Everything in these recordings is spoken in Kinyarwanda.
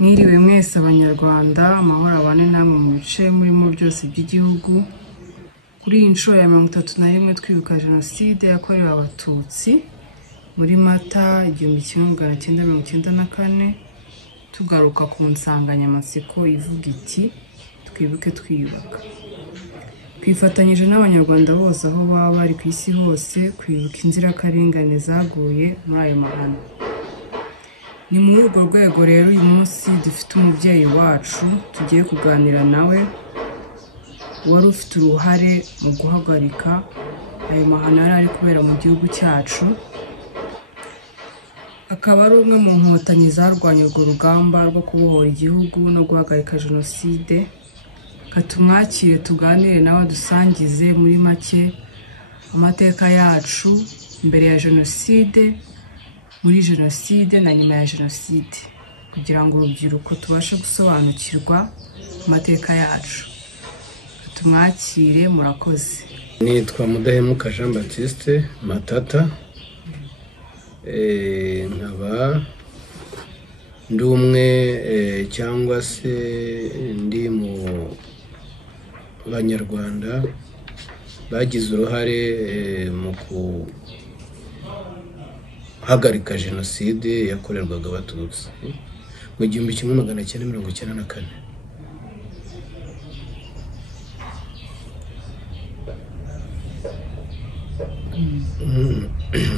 Mwiriwe mwese abanyarwanda, amahoro abane namwe mu bice murimo byose by'igihugu. Kuri iyi nshuro ya 31 twibuka jenoside yakorewe abatutsi muri Mata 1994, tugaruka ku nsanganyamatsiko ivuga iti twibuke twiyubaka. Twifatanyije n'abanyarwanda bose aho baba bari ku isi hose kwibuka inzirakarengane zaguye muri ayo mahano. Ni muri urwo rwego rero uyu munsi dufite umubyeyi wacu tugiye kuganira nawe wari ufite uruhare mu guhagarika ayo mahano ari kubera mu gihugu cyacu. Akaba ari umwe mu nkotanyi zarwanya urwo rugamba rwo kubohora igihugu no guhagarika jenoside. Katumwakire tuganire nawe dusangize muri make amateka yacu mbere ya jenoside, muri jenoside na nyuma ya jenoside, kugira ngo urubyiruko tubashe gusobanukirwa amateka yacu. Tumwakire, murakoze. Nitwa Mudahemuka Jean Baptiste Matata, nkaba ndi umwe cyangwa se ndi mu banyarwanda bagize uruhare mu guhagarika jenoside yakorerwaga abatutsi mu 1994.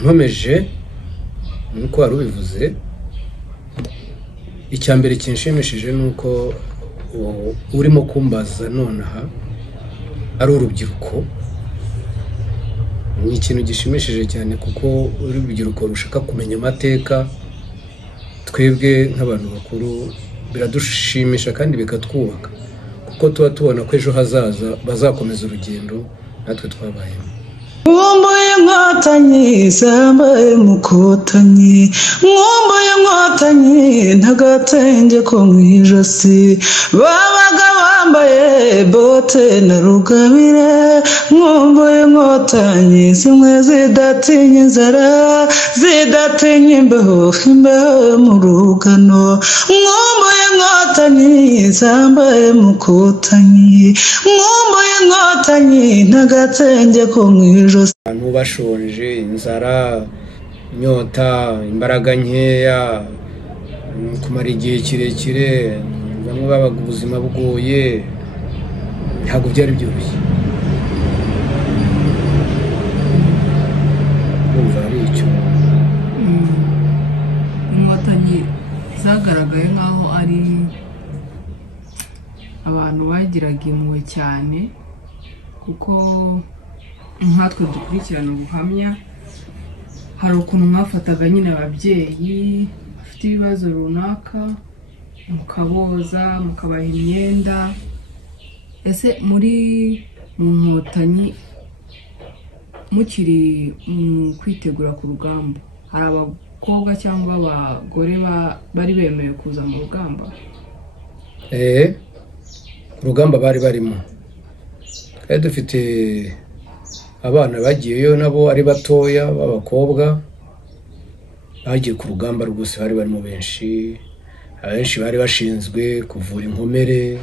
Nkomeje nuko wari ubivuze, icyambere kinshimishije nuko urimo kumbaza nonaha ari urubyiruko. Ni ikintu gishimishije cyane kuko urubyiruko rushaka kumenya amateka. Twebwe nk'abantu bakuru biradushimisha kandi bikatwubaka kuko tuba tubona ko ejo hazaza bazakomeza urugendo natwe twabayemo. Mwumbuye inkotanyi zambaye mukotanyi, mwumbuye inkotanyi ntagatenge ko mwijosi, babaga bambaye bote na rugabire. Mwumbuye inkotanyi zimwe zidatinya inzara, zidatinya imbeho mu rugano. Mwumbuye inkotanyi zambaye mukotanyi, mwumbuye inkotanyi ntagatenge ko mwijosi. Abantu bashonje, inzara, inyota, imbaraga nkeya, kumara igihe kirekire, bamwe babaga ubuzima bugoye, ntabwo byari byoroshye. Umva ari icyo Inkotanyi zagaragaye nk'aho ari abantu bagiraga impuhwe cyane, kuko nkatwe dukurikirana ubuhamya hari ukuntu mwafataga nyine ababyeyi bafite ibibazo runaka mukaboza, mukabaha imyenda. Ese muri mu nkotanyi mukiri mu kwitegura ku rugamba, hari abakobwa cyangwa abagore bari bemewe kuza mu rugamba? Ku rugamba bari barimo. Twari dufite abana bagiyeyo nabo ari batoya b'abakobwa, bagiye ku rugamba rwose. Bari barimo benshi, abenshi bari bashinzwe kuvura inkomere,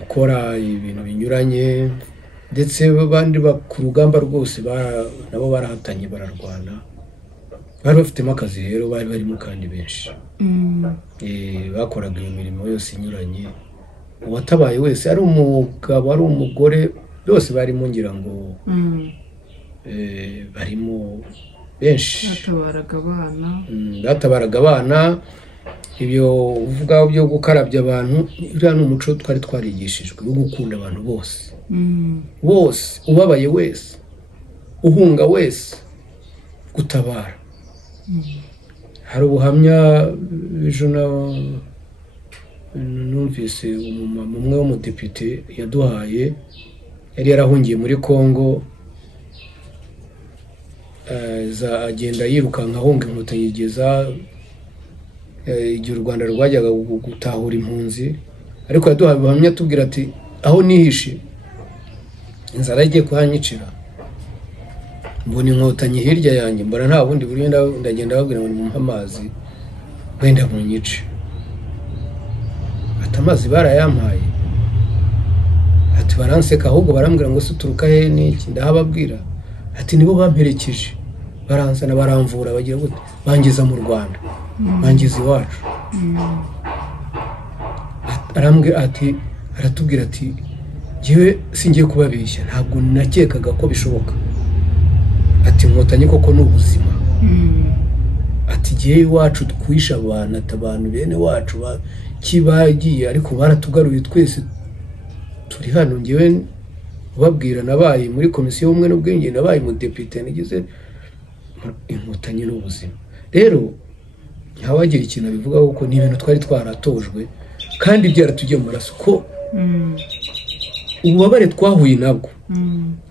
gukora ibintu binyuranye, ndetse abandi ku rugamba rwose nabo barahatanye bararwana. Bari bafitemo akazi rero, bari barimo kandi benshi. Bakoraga imirimo yose inyuranye. Uwatabaye wese, ari umugabo ari umugore, byose barimo, ngira ngo barimo benshi. Batabaraga abana. Ibyo uvuga byo gukarabya abantu, uriya ni umuco twari twarigishijwe wo gukunda abantu bose, bose, ubabaye wese, uhunga wese, gutabara. Hari ubuhamya ejo numvise umumama umwe w'umudepite yaduhaye, yari yarahungiye muri Kongo, agenda yirukanka ahunga inkotanyi yigeza igihe u Rwanda rwajyaga gutahura impunzi. Ariko yaduhaye ubuhamya tubwira ati aho nihishe inzara igiye kuhanyicira, mbona inkotanyi hirya yanjye, mbona nta bundi buryo ndagenda babwira ngo nimumpe amazi wenda munyice ati amazi barayampaye ati baranseka ahubwo barambwira ngo se uturuka he n'iki ndahababwira ati nibo bamperekeje baranzana baramvura bagira gute bangiza mu Rwanda bangiza iwacu arambwira ati aratubwira ati njyewe singiye kubabeshya ntabwo nakekaga ko bishoboka ati Inkotanyi koko n'ubuzima ati giye iwacu twisha abantu atabantu bene wacu kibagiye ariko baratugaruye twese turi hano njyewe ubabwira nabaye muri komisiyo y'ubumwe n'ubwenge nabaye mu depite nigize Inkotanyi n'ubuzima rero ntawagira ikintu abivuga kuko ni ibintu twari twaratojwe kandi byaratugiye mu maraso ko ububabare twahuye nabwo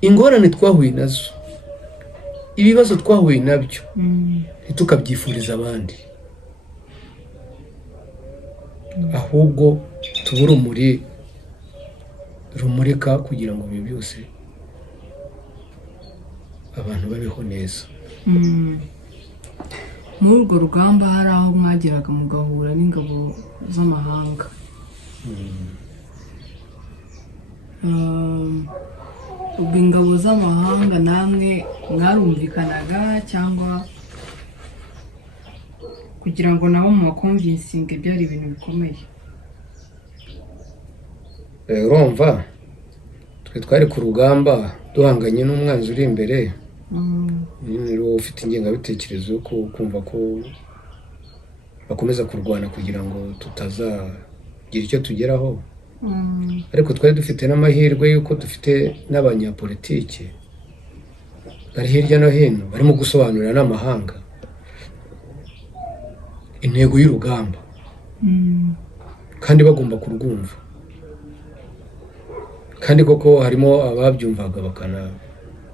ingorane twahuye nazo ibibazo twahuye nabyo ntitukabyifuriza abandi ahubwo tubura rumurika kugira ngo ibi byose abantu babeho neza muri urwo rugamba hari aho mwageraga mugahura n'ingabo z'amahanga ubwo ingabo z'amahanga namwe mwarumvikanaga cyangwa kugira ngo nabo mu makonvinsinge byari ibintu bikomeye urumva twe twari ku rugamba duhanganye n'umwanzi uri imbere rero ufite ingengabitekerezo yo kumva ko bakomeza kurwana kugira ngo tutazagira icyo tugeraho ariko twari dufite n'amahirwe yuko dufite n'abanyapolitike bari hirya no hino barimo gusobanurira n'amahanga intego y'urugamba kandi bagomba kurwumva kandi koko harimo ababyumvaga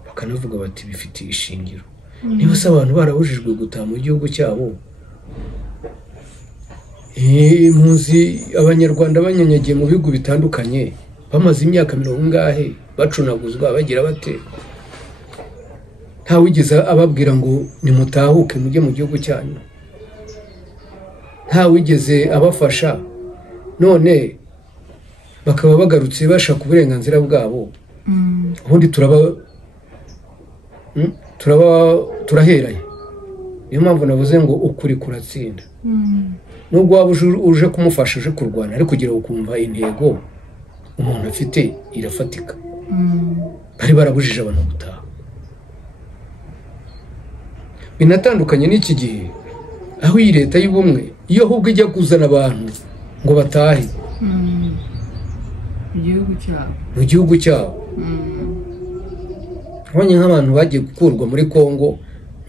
bakanavuga bati bifitiye ishingiro niba se abantu barabujijwe gutaha mu gihugu cyabo impunzi abanyarwanda banyanyagiye mu bihugu bitandukanye bamaze imyaka 100 bacunaguzwa bagira bate nta wigeze ababwira ngo nimutahuke mujye mu gihugu cyanyu nta wigeze abafasha none bakaba bagarutse bashaka uburenganzira bwabo ubundi turaheraye niyo mpamvu navuze ngo ukuri kuratsinda nubwo waba uje kumufasha uje kurwana ariko kugira ukumva intego umuntu afite irafatika bari barabujije abantu gutaha binatandukanye n'iki gihe aho iyi leta y'ubumwe iyo ahubwo ijya kuzana abantu ngo batahe mu gihugu cyabo abanye nk'abantu bagiye gukurwa muri Kongo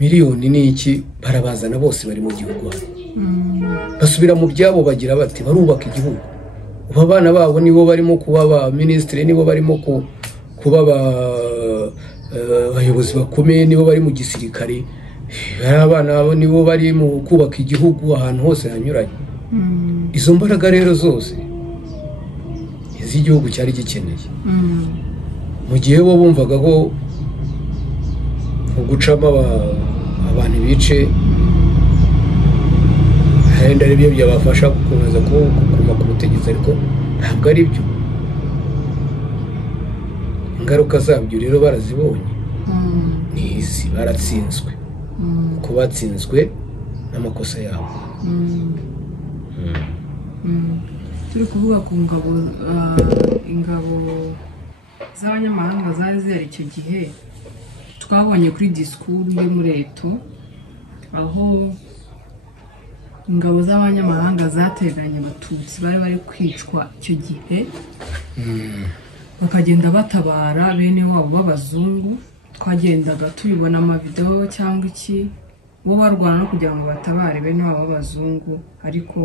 miliyoni n'iki barabazana bose bari mu gihugu basubira mu byabo bagira bati barubaka igihugu uba abana babo nibo barimo kuba ba ministre nibo barimo kuba abayobozi bakomeye nibo bari mu gisirikare abana babo nibo bari mu kubaka igihugu ahantu hose hanyuranye izo mbaraga rero zose igihugu cyari gikeneye mu gihe bo bumvaga ko gucamo abantu bice henda ari byo byabafasha gukomeza kuma ku butegetsi ariko ntabwo ari byo ingaruka zabyo rero barazibonye ni izi baratsinzwe ko batsinzwe n'amakosa yabo turi kuvuga ku ingabo z'abanyamahanga zari zihari icyo gihe twabonye kuri disikuru yo muri Eto aho ingabo z'abanyamahanga zateganye abatutsi bari kwicwa icyo gihe bakagenda batabara bene wabo b'abazungu twagendaga tubibona amavideo cyangwa iki bo barwana no kugira ngo batabare bene wabo b'abazungu ariko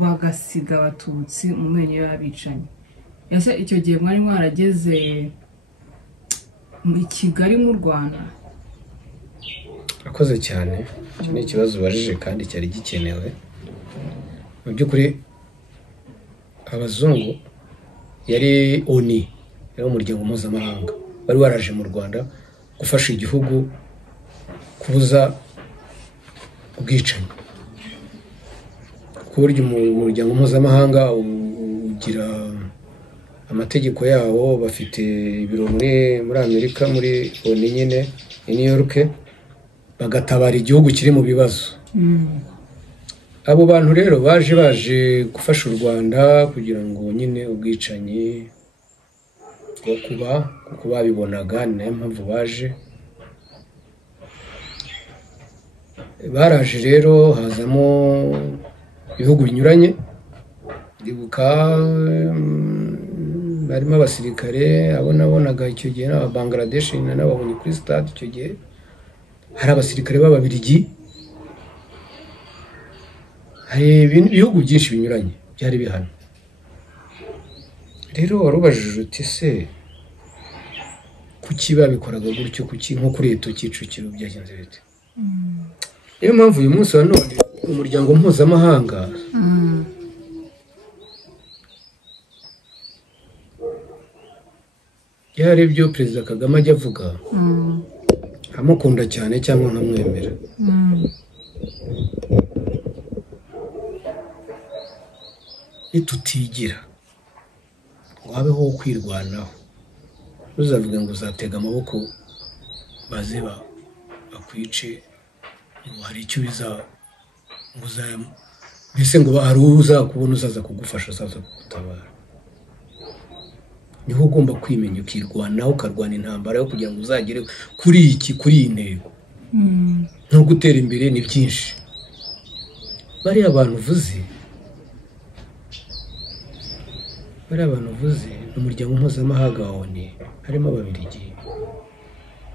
bagasiga abatutsi mu menyo y'abicanyi ese icyo gihe mwari mwarageze mu Kigali mu Rwanda akoze cyane ni ikibazo bajije kandi cyari gikenewe mu by'ukuri abazungu yari ONU yari umuryango mpuzamahanga bari waraje mu Rwanda gufasha igihugu kubuza ubwicanyi ku buryo umuryango mpuzamahanga ugira amategeko yawo, bafite ibiro muri Amerika muri ONU nyine i New York, bagatabara igihugu kiri mu bibazo. Abo bantu rero baje gufasha u Rwanda kugira ngo nyine ubwicanyi bwo kuko babibonaga, niyo mpamvu baraje rero hazamo ibihugu binyuranye. Ndibuka barimo abasirikare abo nabonaga icyo gihe n'aba Bangladesh n'ababonye kuri stade icyo gihe, hari abasirikare b'Ababiligi, hari ibihugu byinshi binyuranye byari bihano. Rero warubajije uti se kuki babikoraga gutyo, kuki nko kuri Eto Kicukiro byagenze bite? Niyo mpamvu uyu munsi wa none umuryango mpuzamahanga yari ibyo Perezida Kagame ajya avuga, amukunda cyane cyangwa nkamwemera. Nitutigira ngo habeho kwirwanaho, uzavuga ngo uzatega amaboko baze bakwice, ngo hari icyo mbese ngo hari uzakubona uzaza kugufasha, uzaza kugutabara. Niho ugomba kwimenya ukirwanaho, ukarwana intambara yo kugira ngo uzagere kuri iyi ntego. No gutera imbere ni byinshi. Bariya abantu uvuze umuryango mpuzamahanga wa ONU, harimo Ababiligi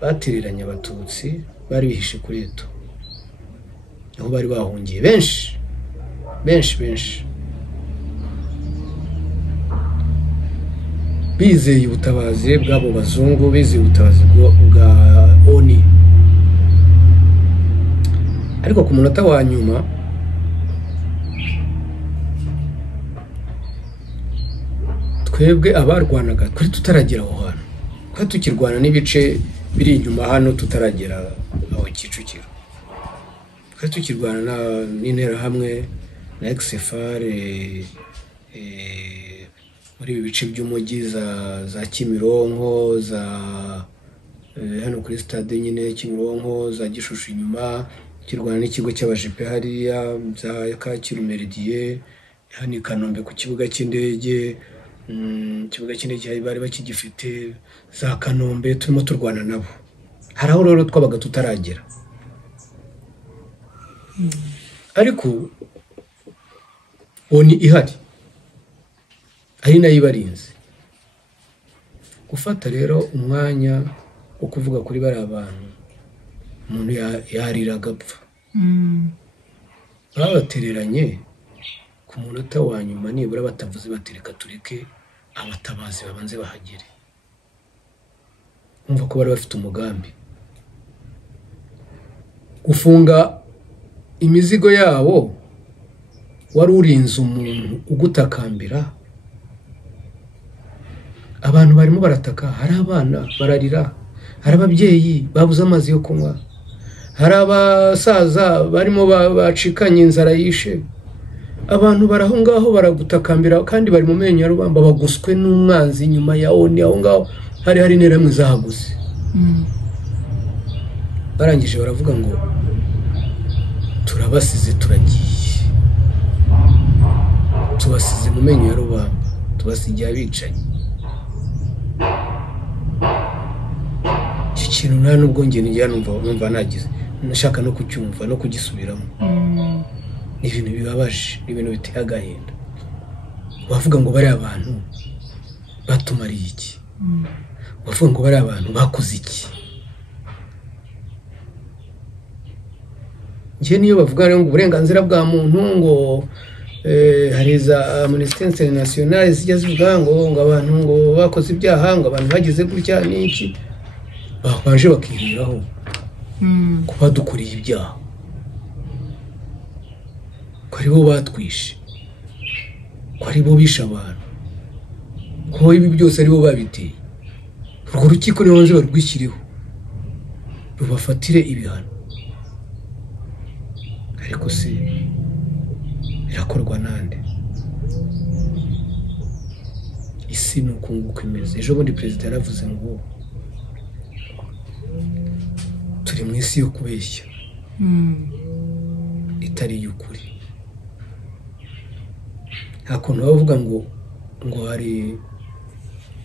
batereranye Abatutsi bari bihishe kuri Eto, aho bari bahungiye benshi. Bizeye ubutabazi bw'abo bazungu, bizeye ubutabazi bwa ONU. Ariko ku munota wa nyuma twebwe abarwanaga kuri tutaragera aho hantu, twari tukirwana n'ibice biri inyuma hano tutaragera aho Kicukiro. Twari tukirwana n'interahamwe na XFR muri ibi bice by'umujyi za Kimironko, za hano kuri stade nyine Kimironko, za Gishushu inyuma, kirwana n'ikigo cy'abajipe hariya za Kacyiru Meridie, hano i Kanombe ku kibuga cy'indege, ikibuga cy'indege bari bakigifite, za Kanombe turimo turwana nabo. Hari aho rero twabaga tutaragera, ariko ONU ihari ari nayo ibarinze. Gufata rero umwanya wo kuvuga kuri bari abantu, umuntu yarira agapfa. Babatereranye ku munota wa nyuma, nibura batavuze batereka tureke abatabazi babanze bahagere. Umva ko bari bafite umugambi gufunga imizigo yabo. Wari urinze umuntu ugutakambira, abantu barimo barataka, hari abana bararira, hari ababyeyi babuze amazi yo kunywa, hari abasaza barimo bacikanye inzara yishe. Abantu baraho ngaho baragutakambira, kandi bari mu menyo ya rubamba, baguswe n'umwanzi nyuma ya ONU. Aho ngaho hari interahamwe zahaguze. Barangije baravuga ngo turabasize, turagiye, tubasize mu menyo ya rubamba, tubasigiye abicanyi. Iki kintu nta nubwo njye nijya numva nagize, nashaka no kucyumva no kugisubiramo. Ni ibintu bibabaje, ni ibintu biteye agahinda. Wavuga ngo bari abantu batumariye iki? Wavuga ngo bari abantu bakoze iki? Njye niyo bavuga ngo uburenganzira bwa muntu, ngo hari za Amnesty International zijya zivuga ngo abantu ngo bakoze ibyaha, ngo abantu bagize gutya n'iki, baje bakihiraho kuba dukuriye ibyaha, ko ari bo batwishe, ko ari bo bishe abantu, ko ibi byose ari bo babiteye. Urwo rukiko niho nzi barwishyiriho, rubafatire ibihano. Ariko se akorwa nande. Isi ni uko nguko imeze. Ejo bundi perezida yaravuze ngo turi mu isi yo kubeshya itari y'ukuri. Nta kuntu bavuga ngo hari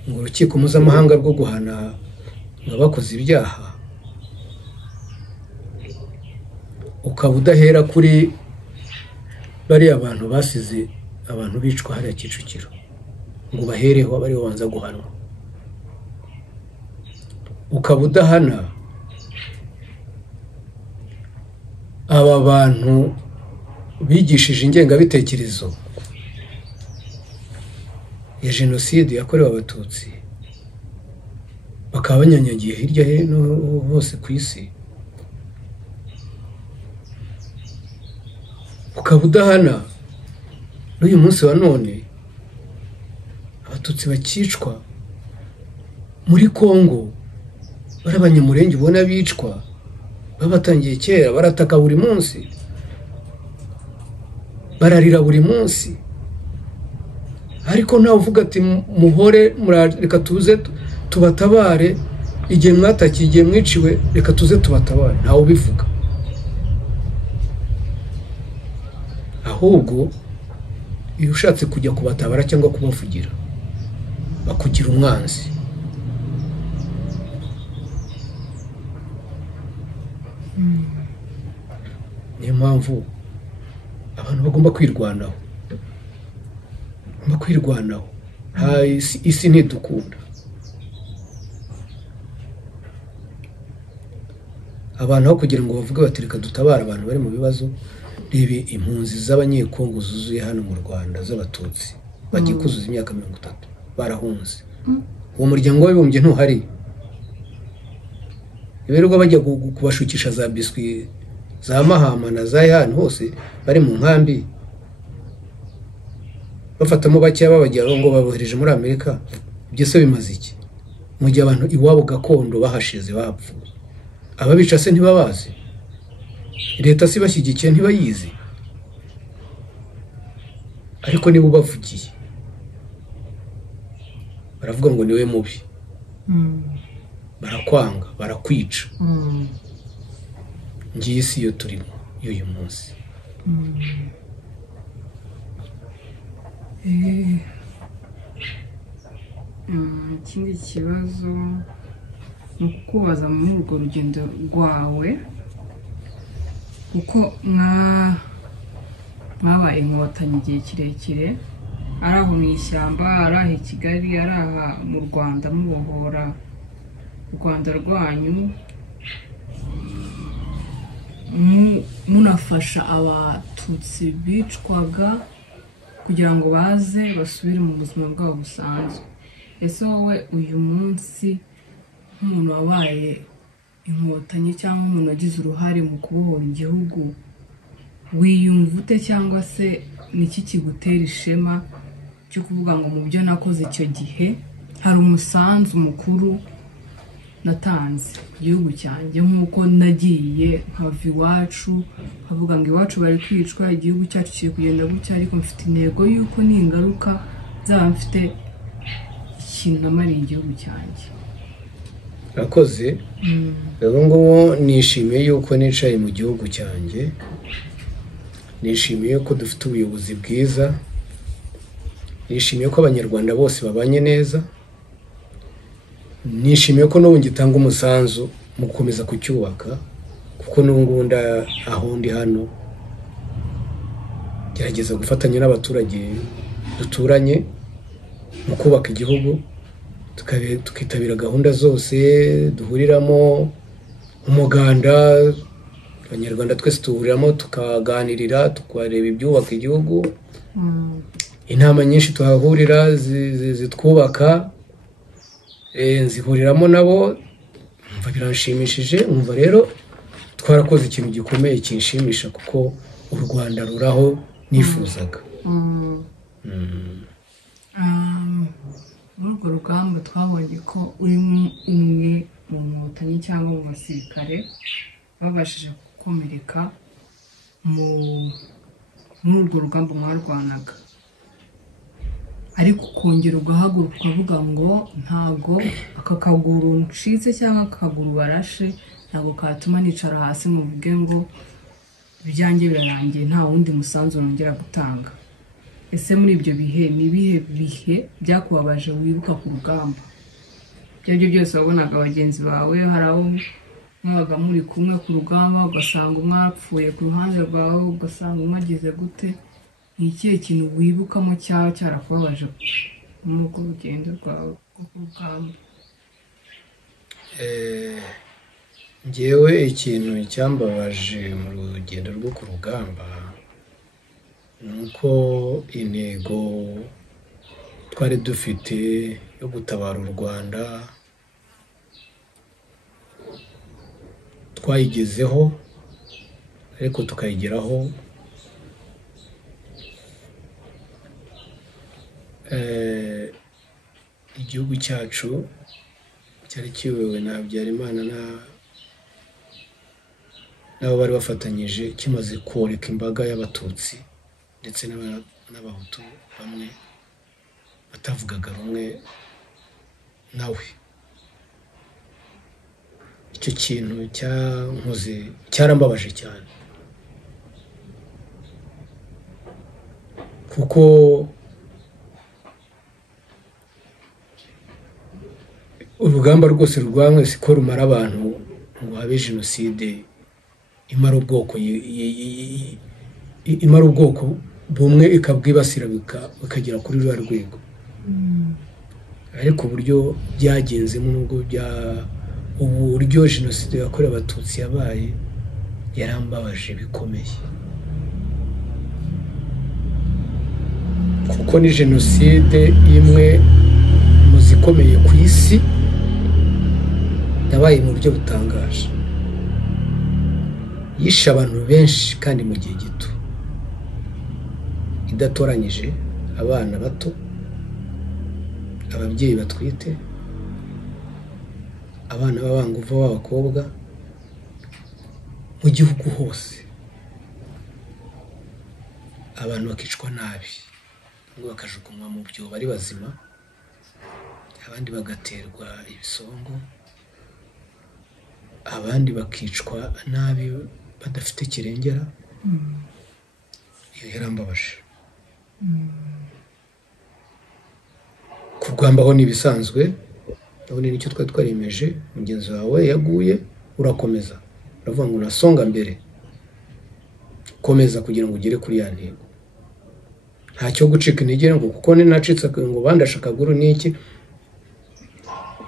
ngo urukiko mpuzamahanga rwo guhana ngo abakoze ibyaha, ukaba udahera kuri bariya abantu basize abantu bicwa hariya Kicukiro ngo bahereho bari babanza guhanwa, ukaba udahana aba bantu bigishije ingengabitekerezo ya jenoside yakorewe abatutsi bakaba banyanyagiye hirya hino hose ku isi, ukaba udahana n'uyu munsi wa none abatutsi bakicwa muri Kongo, bari abanyamurenge ubona bicwa babatangiye kera, barataka buri munsi, bararira buri munsi, ariko ntawe uvuga ati muhore reka tuze tubatabare, igihe mwatakiye, igihe mwiciwe, reka tuze tubatabare. Ntawe ubivuga. Ahubwo iyo ushatse kujya kubatabara cyangwa kubavugira bakugira umwanzi. Niyo mpamvu abantu bagomba kwirwanaho, kwirwanaho. Isi ntidukunda. Abantu aho kugira ngo bavuge bati reka dutabara abantu bari mu bibazo, rebe impunzi z'abanyekongo zuzuye hano mu Rwanda z'abatutsi bagiye kuzuza imyaka 30 barahunze. Uwo muryango w'abibumbye ntuhari, iberwa bajya kubashukisha za biswi za Mahama na za Yana hose bari mu nkambi, bafatamo bakeya babajyana ngo babohereje muri Amerika. Byose bimaze iki mu gihe abantu iwabo gakondo bahashize bapfuye? Ababica se ntibabazi? Leta si bashyigikiye ntibayizi? Ariko niba ubavugiye baravuga ngo niwe mubi, barakwanga, barakwica. Ngiye isi yo turimo y'uyu munsi. Ikindi kibazo ni ukukubaza muri urwo rugendo rwawe uko mwabaye inkotanyi igihe kirekire, ari aho mu ishyamba, ari aho i Kigali, ari aha mu Rwanda mubohora u Rwanda rwanyu, munafasha abatutsi bicwaga kugira ngo baze basubire mu buzima bwabo busanzwe. Ese wowe uyu munsi nk'umuntu wabaye inkotanyi cyangwa umuntu wagize uruhare mu kubohora igihugu, wiyumva ute cyangwa se niki kigutera ishema cyo kuvuga ngo mu byo nakoze icyo gihe hari umusanzu mukuru natanze igihugu cyanjye, nk'uko nagiye nkava iwacu nkavuga ngo iwacu bari kwicwa, igihugu cyacu kiri kugenda gutya, ariko mfite intego y'uko n'ingaruka zaba mfite ikintu namariye igihugu cyanjye? Akoze rero ngo nishimiye yuko nicaye mu gihugu cyanjye, nishimiye ko dufite ubuyobozi bwiza, nishimiye ko abanyarwanda bose babanye neza, nishimiye ko n'ubu ngitanga umusanzu mu gukomeza kucyubaka, kuko n'ubu aho ndi hano gerageza gufatanya n'abaturage duturanye mu kubaka igihugu, tukitabira gahunda zose duhuriramo, umuganda abanyarwanda twese tuhuriramo tukaganirira, tukareba ibyubaka igihugu. Inama nyinshi tuhahurira zitwubaka, nzihuriramo nabo, umva biranshimishije. Umva rero twarakoze ikintu gikomeye kinshimisha, kuko u Rwanda ruraho nifuzaga. Muri urwo rugamba twabonye ko uri umwe mu nkotanyi cyangwa mu basirikare babashije gukomereka mu muri urwo rugamba mwarwanaga, ariko ukongera ugahaguruka ukavuga ngo ntago aka kaguru ncitse cyangwa akaguru barashe ntago katuma nicara hasi ngo mvuge ngo ibyanjye birarangiye nta wundi musanzu nongera gutanga. Ese muri ibyo bihe ni ibihe bihe byakubabaje wibuka ku rugamba? Ibyo byose wabonaga bagenzi bawe, hari abo mwabaga muri kumwe ku rugamba ugasanga umwapfuye ku ruhande rwawe, ugasanga umagize gute, ni ikihe kintu wibukamo cyaba cyarakubabaje mu rugendo rwawe rwo ku rugamba? Njyewe ikintu cyambabaje mu rugendo rwo ku rugamba ni uko intego twari dufite yo gutabara u Rwanda twayigezeho, ariko tukayigeraho igihugu cyacu cyari kiyobowe na Habyarimana n'abo bari bafatanyije kimaze koreka imbaga y'abatutsi ndetse n'abahutu bamwe batavugaga rumwe nawe. Icyo kintu cyarambabaje cyane, kuko urugamba rwose rurwanwe siko rumara abantu ngo habe jenoside imara ubwoko bumwe ikabwibasira bikagera kuri rwa rwego. Ariko uburyo byagenzemo nubwo uburyo jenoside yakorewe abatutsi yabaye yarambabaje bikomeye, kuko ni jenoside imwe mu zikomeye ku isi yabaye mu buryo butangaje, yishe abantu benshi kandi mu gihe gito, idatoranyije abana bato, ababyeyi batwite, abana b'abanguvu b'abakobwa, mu gihugu hose abantu bakicwa nabi, bamwe bakajugunywa mu byobo ari bazima, abandi bagaterwa ibisongo, abandi bakicwa nabi badafite kirengera. Iyo yarambabaje. Kurwambaho ni ibisanzwe, none nicyo twari twarimeje. Mugenzi wawe yaguye urakomeza, uravuga ngo urasonga mbere, komeza kugira ngo ugere kuri ya ntego, ntacyo gucika intege ngo kuko ninacitse ngo bandashe akaguru n'iki,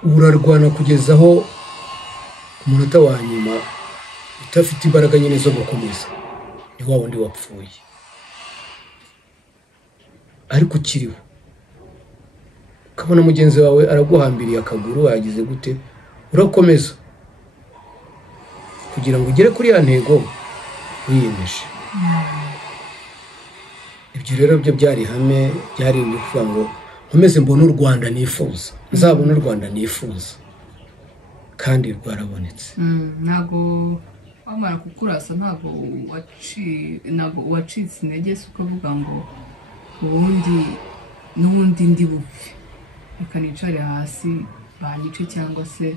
urarwana kugeza aho umunota wa nyuma utafite imbaraga nyine zo gukomeza, ni wa wundi wapfuye. Ariko ukiriho ukabona mugenzi wawe araguhambiriye akaguru, yagize gute, urakomeza kugira ngo ugere kuri ya ntego wiyemeje. Ibyo rero byo byari ihame, byari ukuvuga ngo nkomeze mbone u Rwanda nifuza, nzabone u Rwanda nifuza, kandi rwarabonetse. Ntago wamara kukurasa, ntago wacitse intege se ukavuga ngo n'ubundi ndi bupfe, reka nicare hasi banyice cyangwa se?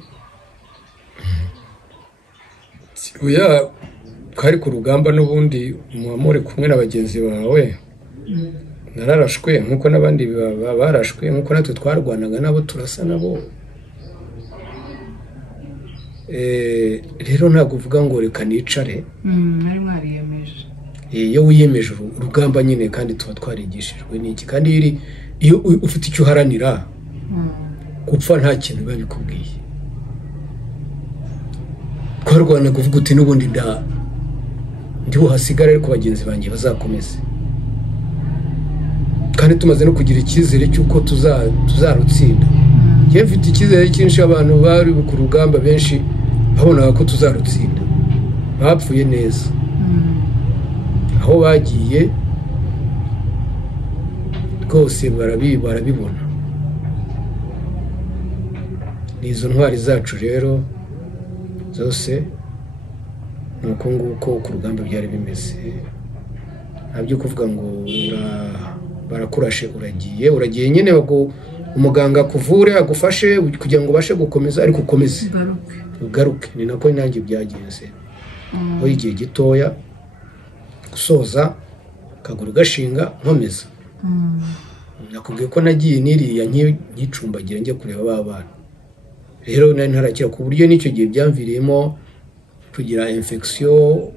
Oya, twari ku rugamba n'ubundi muri kumwe na bagenzi bawe, nararashwe nk'uko n'abandi barashwe, nk'uko natwe twarwanaga nabo turasa nabo. Rero ntabwo uvuga ngo reka nicare. Nari mwariyemeje. Iyo wiyemeje urugamba nyine, kandi tuba twarigishijwe n'iki, kandi iyo ufite icyo uharanira, gupfa nta kintu biba bikubwiye. Twarwanaga uvuga uti n'ubundi ndiho hasigara, ariko bagenzi banjye bazakomeze, kandi tumaze no kugira icyizere cy'uko tuzarutsinda. Njye mfite icyizere cyinshi, abantu bari ku rugamba benshi babonaga ko tuzarutsinda, bapfuye neza, aho bagiye rwose barabibona. Ni izo ntwari zacu rero zose, ni uko nguko ku rugamba byari bimeze. ntabyo kuvuga ngo barakurashe uragiye nyine umuganga kuvure agufashe kugira ngo ubashe gukomeza ariko ukomeze ugaruke. Ni nako nanjye byagenze aho igihe gitoya gusoza akaguru gashinga nkomeza. Nakubwiye ko nagiye niriya nkicumbagira njye kureba babana, rero nari ntarakira ku buryo n'icyo gihe byamviriyemo kugira infection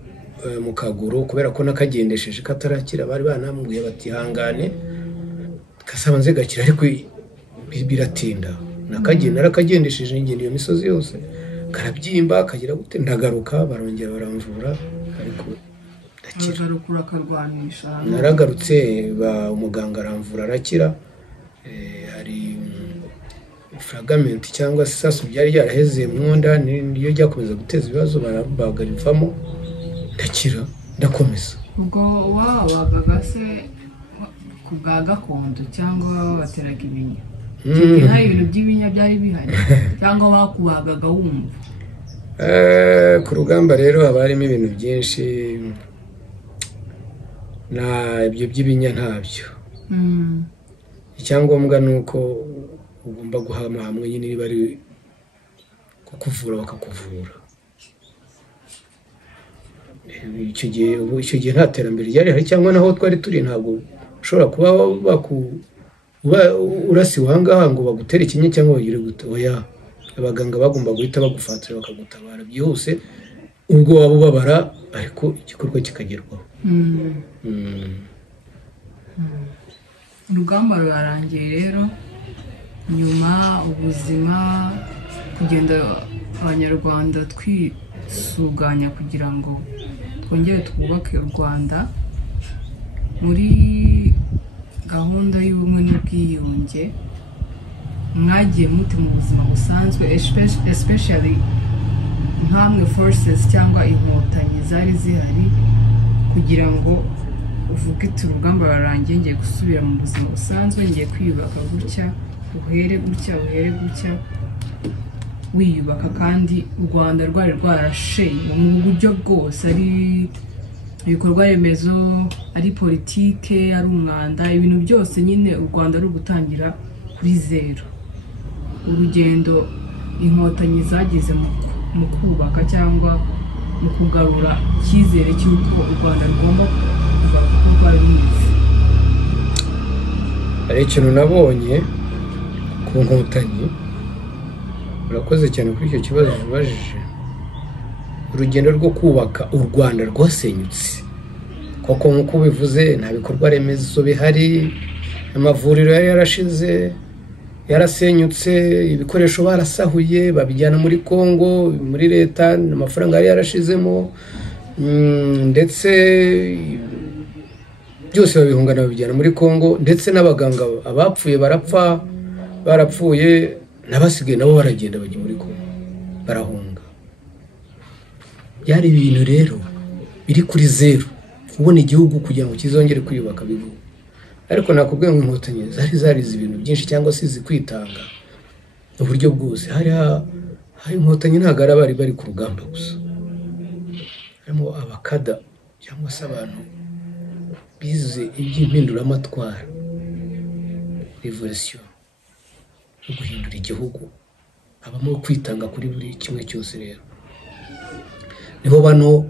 mu kaguru kubera ko nakagendesheje katarakira. Bari banambwiye bati hangane kasabanze gakira, ariko biratinda. Nakagendesheje ingendo iyo misozi yose karabyimba kagira gute, ndagaruka barongera baramvura ariko naragarutse umuganga aramvura arakira. Hari fragment cyangwa se isasu byari ryaraheze mu nda, niyo ryakomeza guteza ibibazo barabagarivamo ndakira ndakomeza. Ubwo wabagaga se ku bwa gakondo cyangwa bateraga ibinya? Nta ibintu by'ibinya byari bihari cyangwa bakubagaga wumva? Ku rugamba rero haba harimo ibintu byinshi, na ibyo by'ibinya ntabyo. Icyangombwa ni uko ugomba guhama hamwe nyine niba ari kukuvura bakakuvura. Icyo gihe nta terambere ryari hari, cyangwa naho twari turi ntabwo ushobora kuba urasi wangaha ngo bagutere ikinya cyangwa bagire gute. Oya, abaganga bagomba guhita bagufatira bakagutabara byihuse ubwo waba ubabara ariko igikorwa kikagerwaho. Urugamba rurarangiye rero, nyuma ubuzima kugenda abanyarwanda twisuganya kugira ngo twongere twubake u Rwanda muri gahunda y'ubumwe n'ubwiyunge. Mwagiye mute mu buzima busanzwe, especially nkamwe forces cyangwa inkotanyi zari zihari, kugira ngo uvuge iti urugamba rurarangiye ngiye gusubira mu buzima busanzwe, ngiye kwiyubaka gutya, uhere gutya wiyubaka. Kandi u Rwanda rwari rwarashenye mu buryo bwose, ari ibikorwa remezo, ari politike, ari umwanda, ibintu byose nyine u Rwanda ruri gutangira kuri zero. Urugendo inkotanyi zagize mu kubaka cyangwa mu kugarura icyizere cy'uko u Rwanda rugomba kuva ku rwari rumeze. Hari ikintu nabonye ku nkotanyi, urakoze cyane kuri icyo kibazo ubajije. Urugendo rwo kubaka u Rwanda rwasenyutse koko nk'uko bivuze, nta bikorwa remezo bihari, amavuriro yari yarashize yarasenyutse, ibikoresho barasahuye babijyana muri Kongo, muri leta amafaranga yari yarashizemo, ndetse byose babihungana babijyana muri Kongo, ndetse n'abaganga abapfuye barapfuye, n'abasigaye nabo baragenda bajya muri Kongo barahunga. Byari ibintu rero biri kuri zero, ubona igihugu kugira ngo kizongere kwiyubaka bigo. Ariko nakubwiye ngo inkotanyi zarize ibintu byinshi cyangwa se zikwitanga uburyo bwose. Hari inkotanyi ntabwo ari bari ku rugamba gusa, harimo abakada cyangwa se abantu bize iby'impinduramatwara, revolution yo guhindura igihugu, habamo kwitanga kuri buri kimwe cyose. Rero niho bano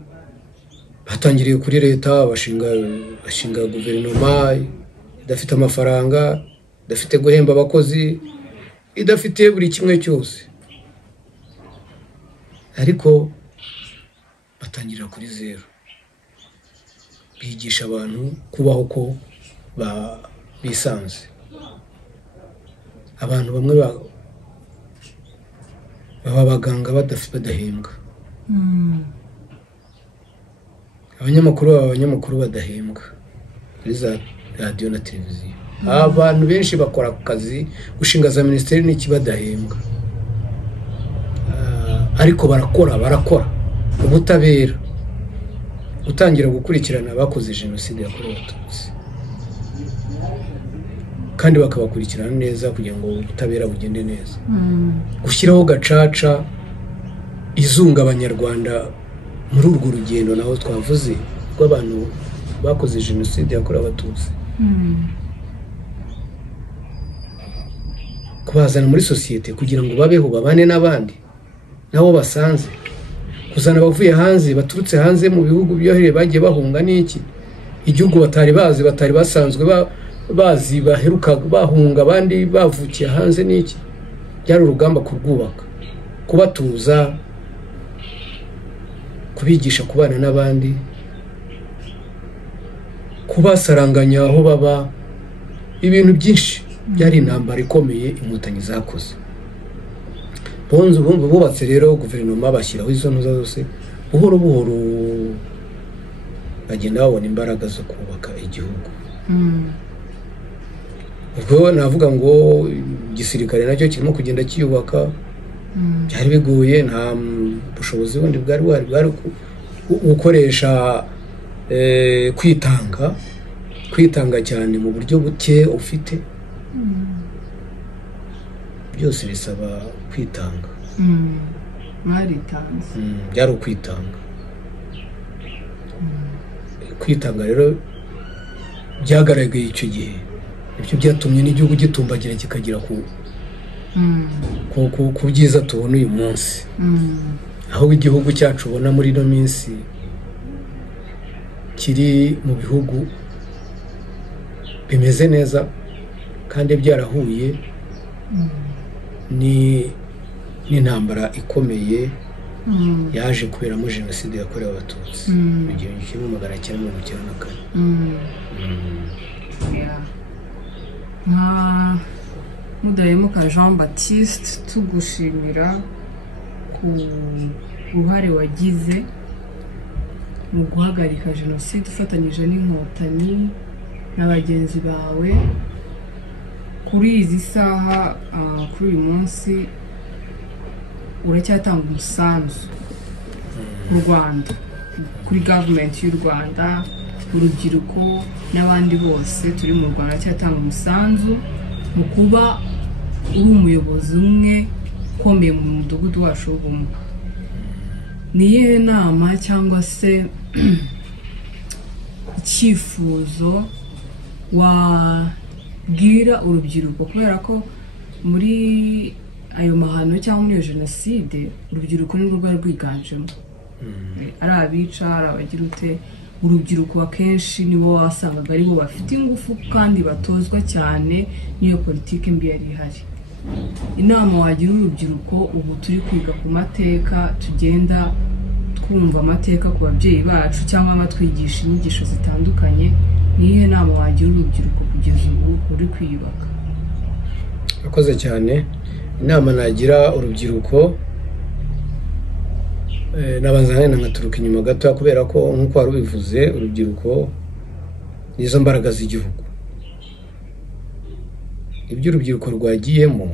batangiriye kuri leta, bashinga guverinoma idafite amafaranga, idafite guhemba abakozi, idafite buri kimwe cyose, ariko batangirira kuri zero. Bigisha abantu kubaho ko bisanze. Abantu bamwe baba abaganga badahembwa, abanyamakuru badahembwa kuri za radio na televiziyo. Abantu benshi bakora akazi gushinga za ministeri n'iki badahembwa, ariko barakora ubutabera, gutangira gukurikirana abakoze jenoside yakorewe Abatutsi, kandi bakabakurikirana neza kugira ngo ubutabera bugende neza. Gushyiraho gacaca izunga abanyarwanda muri urwo rugendo naho twavuze rw'abantu bakoze jenoside yakorewe abatutsi, kubazana muri sosiyete kugira ngo babeho babane n'abandi nabo basanze, kuzana abavuye hanze baturutse hanze mu bihugu byohere bagiye bahunga n'iki, igihugu batari bazi batari basanzwe bazi baheruka bahunga abandi bavukiye hanze n'iki, byari urugamba kurwubaka, kubatuza, kubigisha kubana n'abandi, kubasaranganya aho baba, ibintu byinshi byari intambara ikomeye inkotanyi zakoze. Bubatse rero guverinoma bashyiraho izo ntuza zose, buhoro buhoro bagenda babona imbaraga zo kubaka igihugu. Ubwo navuga ngo igisirikare nacyo kirimo kugenda kiyubaka, byari bigoye, nta bushobozi bundi bwari gukoresha kwitanga cyane mu buryo buke ufite, byose bisaba kwitanga. Mwaritanze. Byari ukwitanga. Kwitanga rero byagaragaye icyo gihe, ibyo byatumye n'igihugu gitumbagira kikagira ku byiza tubona uyu munsi, aho igihugu cyacu ubona muri ino minsi kiri mu bihugu bimeze neza kandi byarahuye n'intambara ikomeye yaje kuberamo jenoside yakorewe abatutsi mu 1994. nka Mudahemuka Jean Baptiste, tugushimira ku ruhare wagize mu guhagarika jenoside ufatanyije n'inkotanyi na bagenzi bawe. Kuri izi saha, kuri uyu munsi uracyatanga umusanzu mu Rwanda, kuri government y'u Rwanda, urubyiruko n'abandi bose turi mu Rwanda, cyatanga umusanzu mu kuba uri umuyobozi umwe ukomeye mu mudugudu wacu w'ubumwe. Ni iyihe nama cyangwa se icyifuzo wabwira urubyiruko, kubera ko muri ayo mahano cyangwa muri iyo jenoside urubyiruko nirwo rwari rwiganjemo, ari abica, ari abagira ute, urubyiruko akenshi nibo wasangaga ari bo bafite ingufu kandi batozwa cyane n'iyo politiki mbi yari ihari. Inama wagira urubyiruko, ubu turi kwiga ku mateka, tugenda twumva amateka ku babyeyi bacu cyangwa amatwigisha inyigisho zitandukanye, niyihe nama wagira urubyiruko kugeza ubu uri kwiyubaka? Akoze cyane. Inama nagira urubyiruko, nabanza nkaturuka inyuma gato, kubera ko nk'uko wari ubivuze, urubyiruko nizo mbaraga z'igihugu. Ibyo urubyiruko rwagiyemo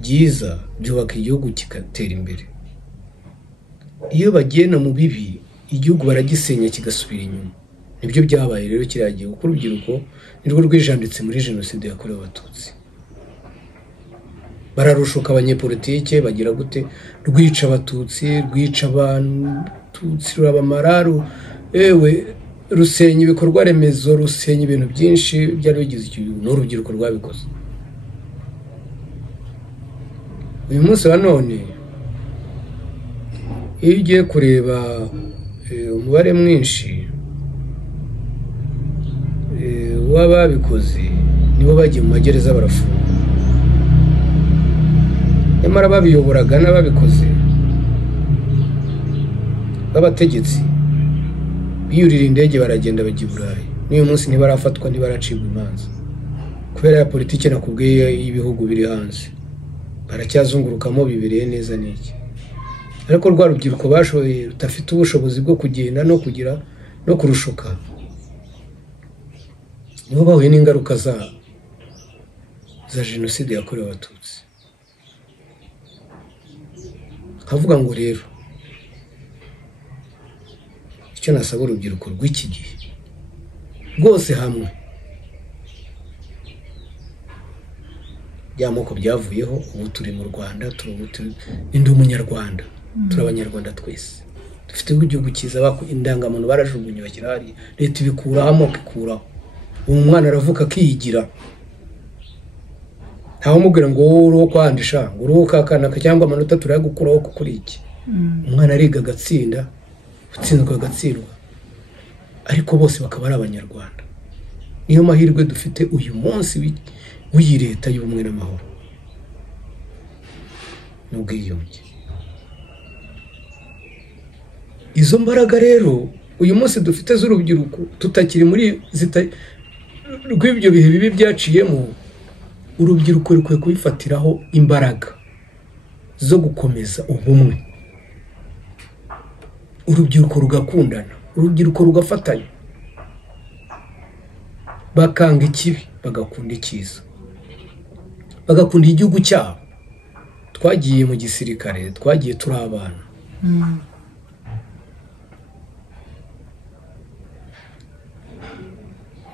byiza byubaka igihugu kigatera imbere. Iyo bagenda mu bibi, igihugu baragisenya kigasubira inyuma. Nibyo byabaye rero kiriya gihe, kuko urubyiruko nirwo rwijanditse muri jenoside yakorewe abatutsi. Bararushuka abanyepolitike bagira gute, rwica abatutsi, rwica abatutsi, rurabamararu, rusenya ibikorwa remezo, rusenya ibintu byinshi byari bigize icyo gihugu, n'urubyiruko rwabikoze. Uyu munsi wa none iyo ugiye kureba umubare mwinshi w'ababikoze nibo bagiye mu magereza barafunga. Nyamara babiyoboraga n'ababikoze b'abategetsi biyurira indege baragenda bajya i Burayi, n'uyu munsi ntibarafatwa, ntibaracibwa imanza kubera ya politiki nakubwiye y'ibihugu biri hanze. Baracyazungurukamo bibereye neza n'iki. Ariko rwa rubyiruko bashoboye rudafite ubushobozi bwo kugenda no kugira no kurushuka, nibo bahuye n'ingaruka za jenoside yakorewe abatutsi. Havuga ngo rero icyo nasaba urubyiruko rw'iki gihe rwose hamwe, byamoko byavuyeho, ubu turi mu Rwanda, ndi umunyarwanda, turi abanyarwanda twese, dufite igihugu cyiza, indangamuntu barajugunye bashyira hariya, leta ibikuraho, amoko ikuraho, umwana aravuka akiyigira, ntawe umubwira ngo wowe uri uwo kwandisha, ngo uri uwo kakanaka cyangwa amanota turayagukuraho kuko uri iki. Umwana ariga agatsinda, utsinzwe agatsindwa, ariko bose bakaba ari abanyarwanda. Niyo mahirwe dufite uyu munsi w'iyi leta y'ubumwe n'amahoro n'ubwiyunge. Izo mbaraga rero uyu munsi dufite z'urubyiruko, tutakiri muri rw'ibyo bihe bibi byaciyemo, urubyiruko rukwiye kubifatiraho imbaraga zo gukomeza ubumwe, urubyiruko rugakundana, urubyiruko rugafatanya, bakanga ikibi bagakunda icyiza, bagakunda igihugu cyabo. Twagiye mu gisirikare, twagiye turi abana,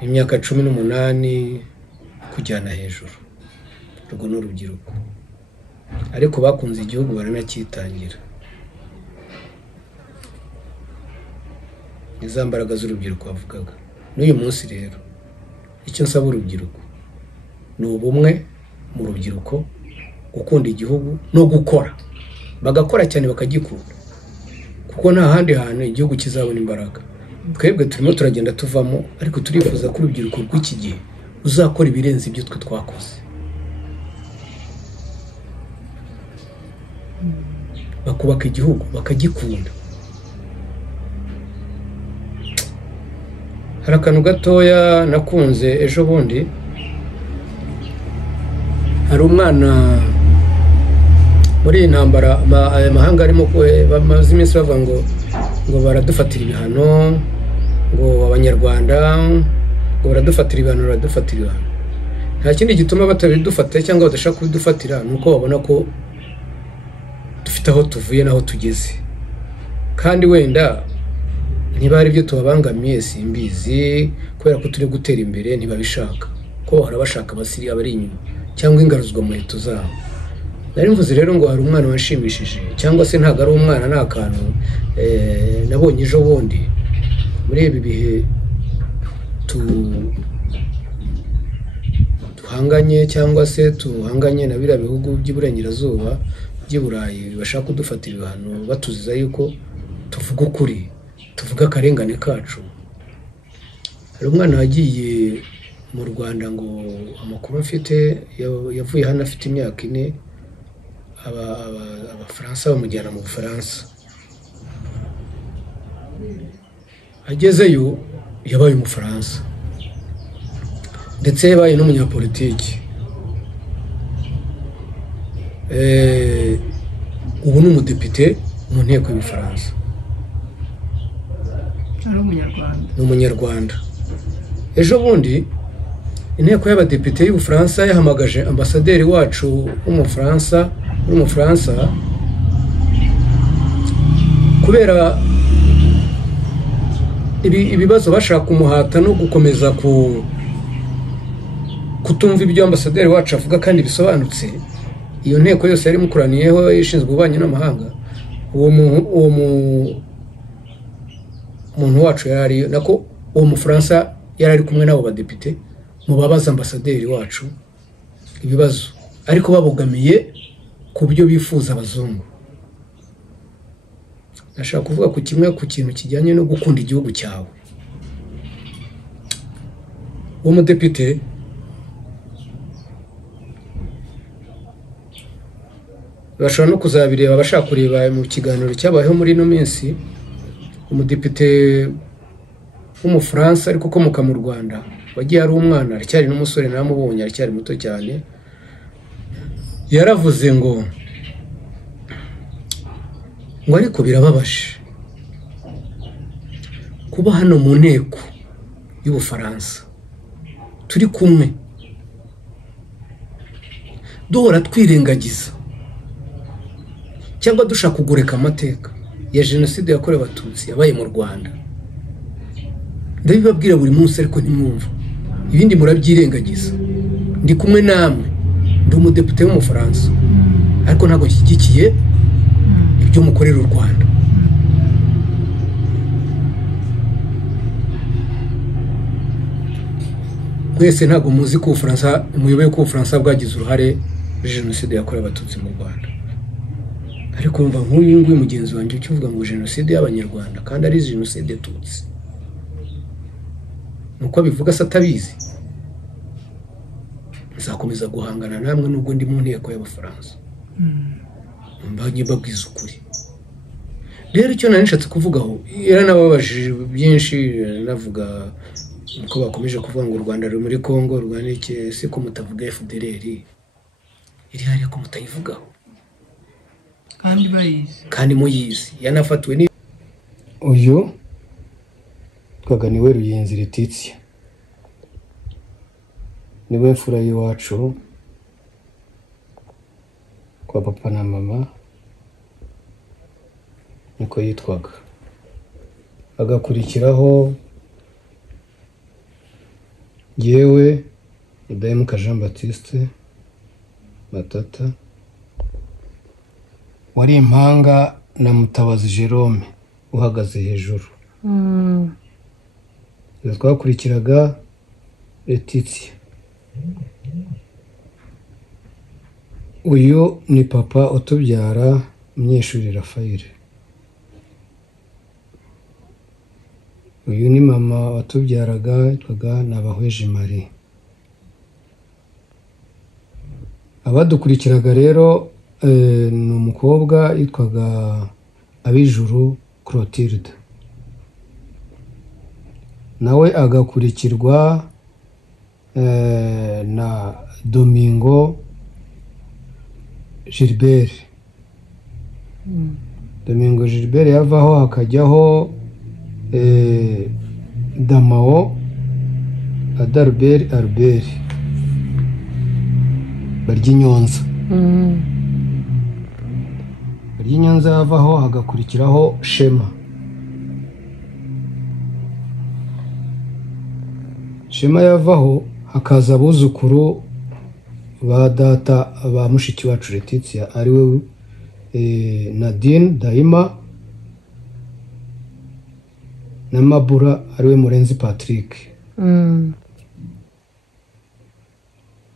imyaka 18 kujyana hejuru, urwo n'urubyiruko, ariko bakunze igihugu baranakitangira. Nizambaraga z'urubyiruko bavugaga. N'uyu munsi rero icyo nsaba urubyiruko ni ubumwe mu rubyiruko, gukunda igihugu no gukora, bagakora cyane bakagikunda, kuko nta handi hantu igihugu kizabona imbaraga. Twebwe turimo turagenda tuvamo, ariko turifuza ko urubyiruko rw'iki gihe uzakora ibirenze ibyo twe twakoze, bakubaka igihugu bakagikunda. Hari akantu gatoya nakunze ejo bundi, hari umwana muri iyi ntambara aya mahanga arimo bamaze iminsi bavuga ngo baradufatira ibihano, ngo abanyarwanda ngo baradufatira ibihano. Nta kindi gituma batabidufata cyangwa badashaka kubidufatira, nuko babona ko dufite aho tuvuye naho tugeze, kandi wenda niba hari ibyo tubabangamiye simbizi, kubera ko turi gutera imbere ntibabishaka, ko bahora bashaka abasiri abari inyuma cyangwa ingaruzwa mu heto zabo. Nari mvuze rero ngo hari umwana washimishije, cyangwa se ntago ari umwana, nta kantu nabonye ejo bundi muri ibi bihe duhanganye, cyangwa se tuhanganye na biriya bihugu by'iburengerazuba by'i Burayi bashaka kudufatira ibihano, batuziza yuko tuvuga ukuri, tuvuga akarengane kacu. Hari umwana wagiye mu Rwanda, ngo amakuru mfite yavuye hano afite imyaka 4, abafaransa bamujyana mu Bufaransa. Agezeyo yabaye umufaransa, ndetse yabaye n'umunyapolitiki. Ubu ni umudepite mu nteko y'Ubufaransa, ni umunyarwanda. Ejo bundi inteko y'abadepite y'Ubufaransa yahamagaje ambasaderi wacu w'umufaransa kubera ibibazo bashaka kumuhata no gukomeza kutumva ibyo ambasaderi wacu avuga kandi bisobanutse. Iyo nteko yose yari mukuraniyeho ishinzwe ububanyi n'amahanga, uwo muntu wacu yari nako, uwo mufaransa yari ari kumwe n'abo badepite mu babaza ambasaderi wacu ibibazo, ariko babogamiye ku byo bifuza abazungu. Nashaka kuvuga ku kintu kijyanye no gukunda igihugu cyawe. Uwo mudepite bashobora no kuzabireba, abashaka kureba mu kiganiro cyabayeho muri ino minsi. Umudepite w'umufaransa ariko ukomoka mu Rwanda, wagiye ari umwana, aracyari n'umusore, naramubonye aracyari muto cyane, yaravuze ngo ariko birababaje kuba hano mu nteko y'Ubufaransa turi kumwe, duhora twirengagiza cyangwa dushaka kugoreka amateka ya jenoside yakorewe Abatutsi yabaye mu Rwanda. Ndabibabwira buri munsi, ariko ntimwumva, ibindi murabyirengagiza. Ndi kumwe namwe, ndi umudepite w'umufaransa, ariko ntabwo nshyigikiye ibyo mukorera u Rwanda. mwese ntabwo muzi ko Ubufaransa muyoboye ko Ubufaransa bwagize uruhare muri jenoside yakorewe abatutsi mu Rwanda, ariko mva nk'uyu nguyu mugenzi wanjye ukivuga ngo jenoside y'abanyarwanda kandi ari jenoside tutsi, nuko bivuga se atabizi. Nzakomeza guhangana namwe nubwo ndi mu nteko y'Abafaransa, mbanye babwiza ukuri. Rero icyo nanishatse kuvugaho yaranababaje byinshi, navuga uko bakomeje kuvuga ngo u Rwanda ruri muri Kongo, Rwanda iki se ko mutavuga FDLR iri hariya ko mutayivugaho kandi bayizi kandi muyizi. Yanafatiwe ni uyu twaganiwe Ruyenzi Letitia, niwe mfura y'iwacu kwa papa na mama, niko yitwaga. Agakurikiraho yewe Idahemuka Jean Baptiste Matata, wari impanga na Mutabazi Jerome uhagaze hejuru. Twakurikiraga Letitia. Uyu ni papa utubyara Munyeshuri Raphael. Uyu ni mama watubyaraga yitwaga Nabahweje Marie. Abadukurikiraga rero ni umukobwa yitwaga Abijuru Clotilde, nawe agakurikirwa na Domingo Gilbert. Domingo Gilbert yavaho hakajyaho Damao Adalbert Albert Baryinyonza. Baryinyonza yavaho hagakurikiraho Shema. Shema yavaho hakaza abuzukuru ba data ba mushiki wacu Letitia, ariwe Nadine Daima na Mabura ariwe Murenzi Patrick.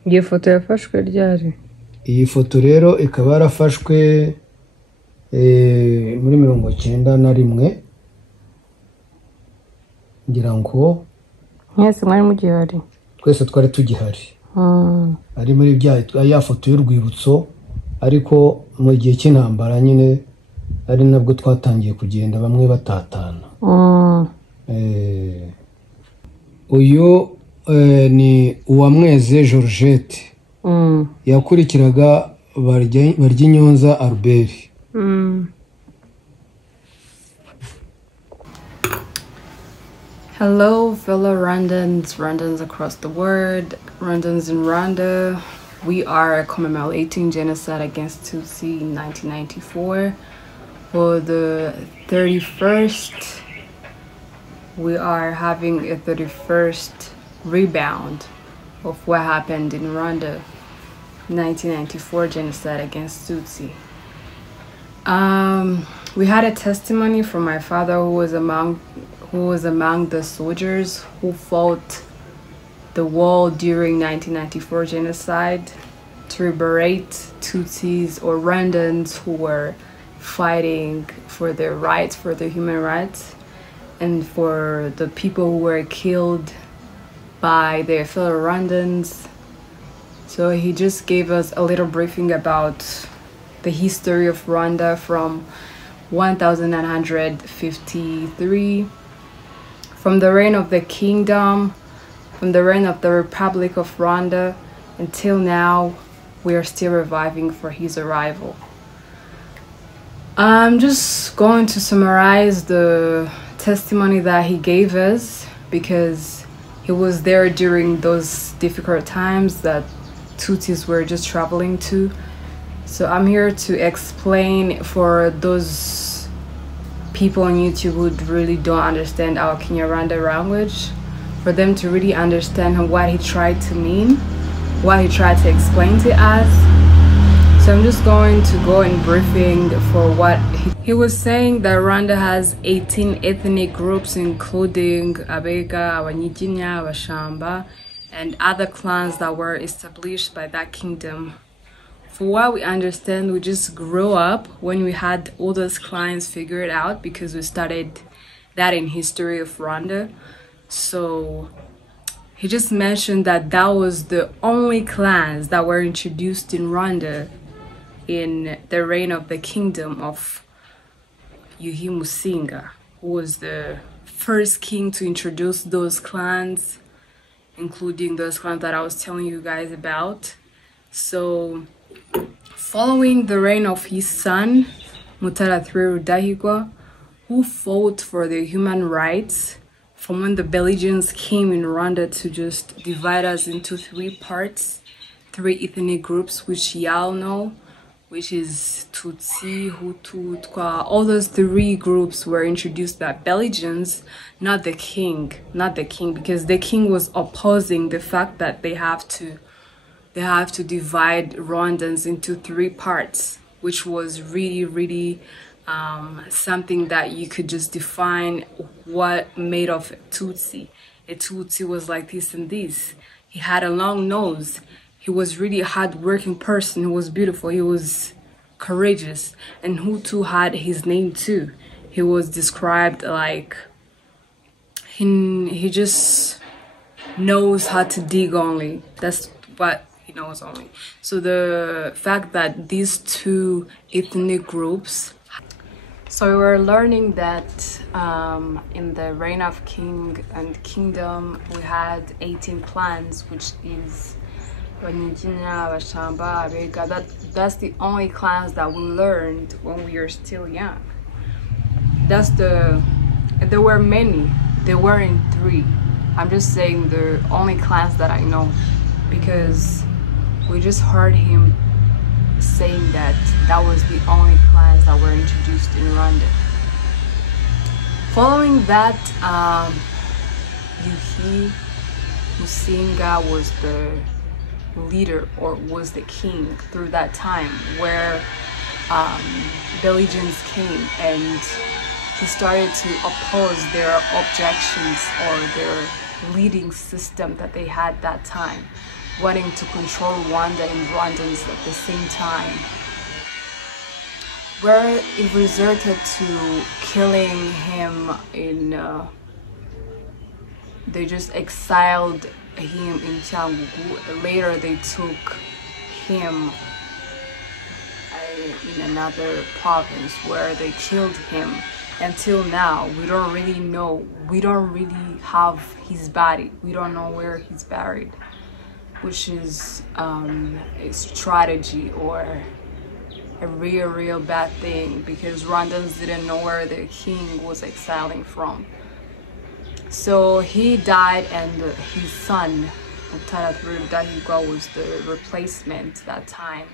Iyo foto yafashwe ryari? Iyi foto rero ikaba yarafashwe muri 1991 ngira ngo mwese mwari mugihari. Twese twari tugihari. Ari muri ya foto y'urwibutso, ariko mu gihe cy'intambara nyine ari nabwo twatangiye kugenda bamwe batatana. Uyu ni Uwamweze Georgette, yakurikiraga Baryinyonza Albert. Hello, fellow Rwandans across the world, Rwandans in Rwanda. We are commemorating genocide against Tutsi in 1994. For the 31st, we are having a 31st rebound of what happened in Rwanda, 1994 genocide against Tutsi. We had a testimony from my father who was among the soldiers who fought the war during 1994 genocide to liberate Tutsis or Rwandans who were fighting for their rights, for their human rights, and for the people who were killed by their fellow Rwandans. So he just gave us a little briefing about the history of Rwanda from 1953, from the reign of the kingdom, from the reign of the Republic of Rwanda until now. We are still reviving for his arrival. I'm just going to summarize the testimony that he gave us because he was there during those difficult times that Tutsis were just traveling to. So I'm here to explain for those people on YouTube who really don't understand our Kinyarwanda language, for them to really understand what he tried to mean, what he tried to explain to us. So I'm just going to go in briefing for what he was saying, that Rwanda has 18 ethnic groups including Abega, Abanyiginya, Abashamba, and other clans that were established by that kingdom. For what we understand, we just grew up when we had all those clans figured out, because we studied that in history of Rwanda. So he just mentioned that that was the only clans that were introduced in Rwanda in the reign of the kingdom of Yuhi Musinga, who was the first king to introduce those clans, including those clans that I was telling you guys about. So following the reign of his son, Mutara III Rudahigwa, who fought for the human rights from when the Belgians came in Rwanda to just divide us into three parts, three ethnic groups, which y'all know, which is Tutsi, Hutu, Twa. All those three groups were introduced by Belgians, not the king, because the king was opposing the fact that they have to divide Rwandans into three parts, which was really something that you could just define what made of Tutsi. A Tutsi was like this and this. He had a long nose. He was really a hard-working person. He was beautiful. He was courageous. And Hutu had his name too. He was described like he just knows how to dig only. That's what he knows only. So the fact that these two ethnic groups. So we were learning that in the reign of king and kingdom, we had 18 clans, which is that's the only clans that we learned when we were still young. There were many, there weren't three. I'm just saying the only clans that I know, because we just heard him saying that that was the only clans that were introduced in Rwanda. Following that, Yuhi Musinga was the leader, or was the king through that time, where Belgians came and he started to oppose their objections or their leading system that they had that time, wanting to control Rwanda and Rwandans at the same time, where it resorted to killing him they just exiled him in Cyangugu. Later they took him in another province where they killed him. Until now, we don't really know. We don't really have his body. We don't know where he's buried, which is a strategy or a real bad thing, because Rwandans didn't know where the king was exiling from. So he died, and his son Mutara III Rudahigwa was the replacement that time,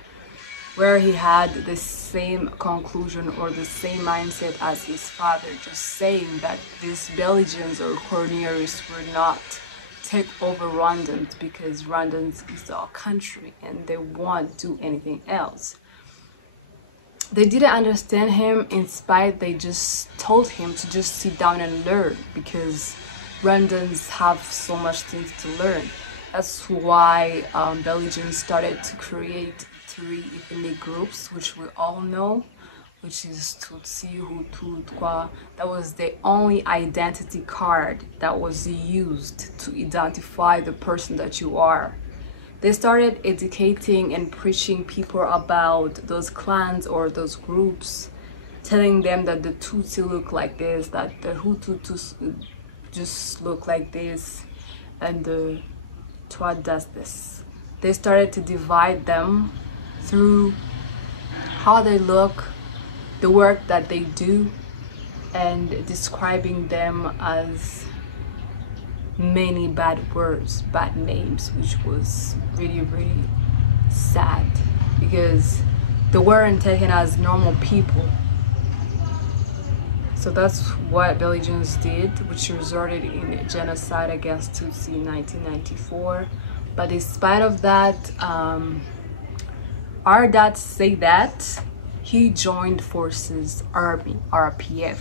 where he had the same conclusion or the same mindset as his father, just saying that these Belgians or colonialists were not take over Rwandans because Rwandans is our country and they won't do anything else. They didn't understand him. In spite, they just told him to just sit down and learn, because Rwandans have so much things to learn. That's why Belgians started to create three ethnic groups, which we all know, which is Tutsi, Hutu, Twa. That was the only identity card that was used to identify the person that you are. They started educating and preaching people about those clans or those groups, telling them that the Tutsi look like this, that the Hutu just look like this, and the Twa does this. They started to divide them through how they look, the work that they do, and describing them as many bad words, bad names, which was really sad, because they weren't taken as normal people. So that's what Belgians did, which resulted in a genocide against Tutsi in 1994. But in spite of that, our dads say that he joined forces army, RPF,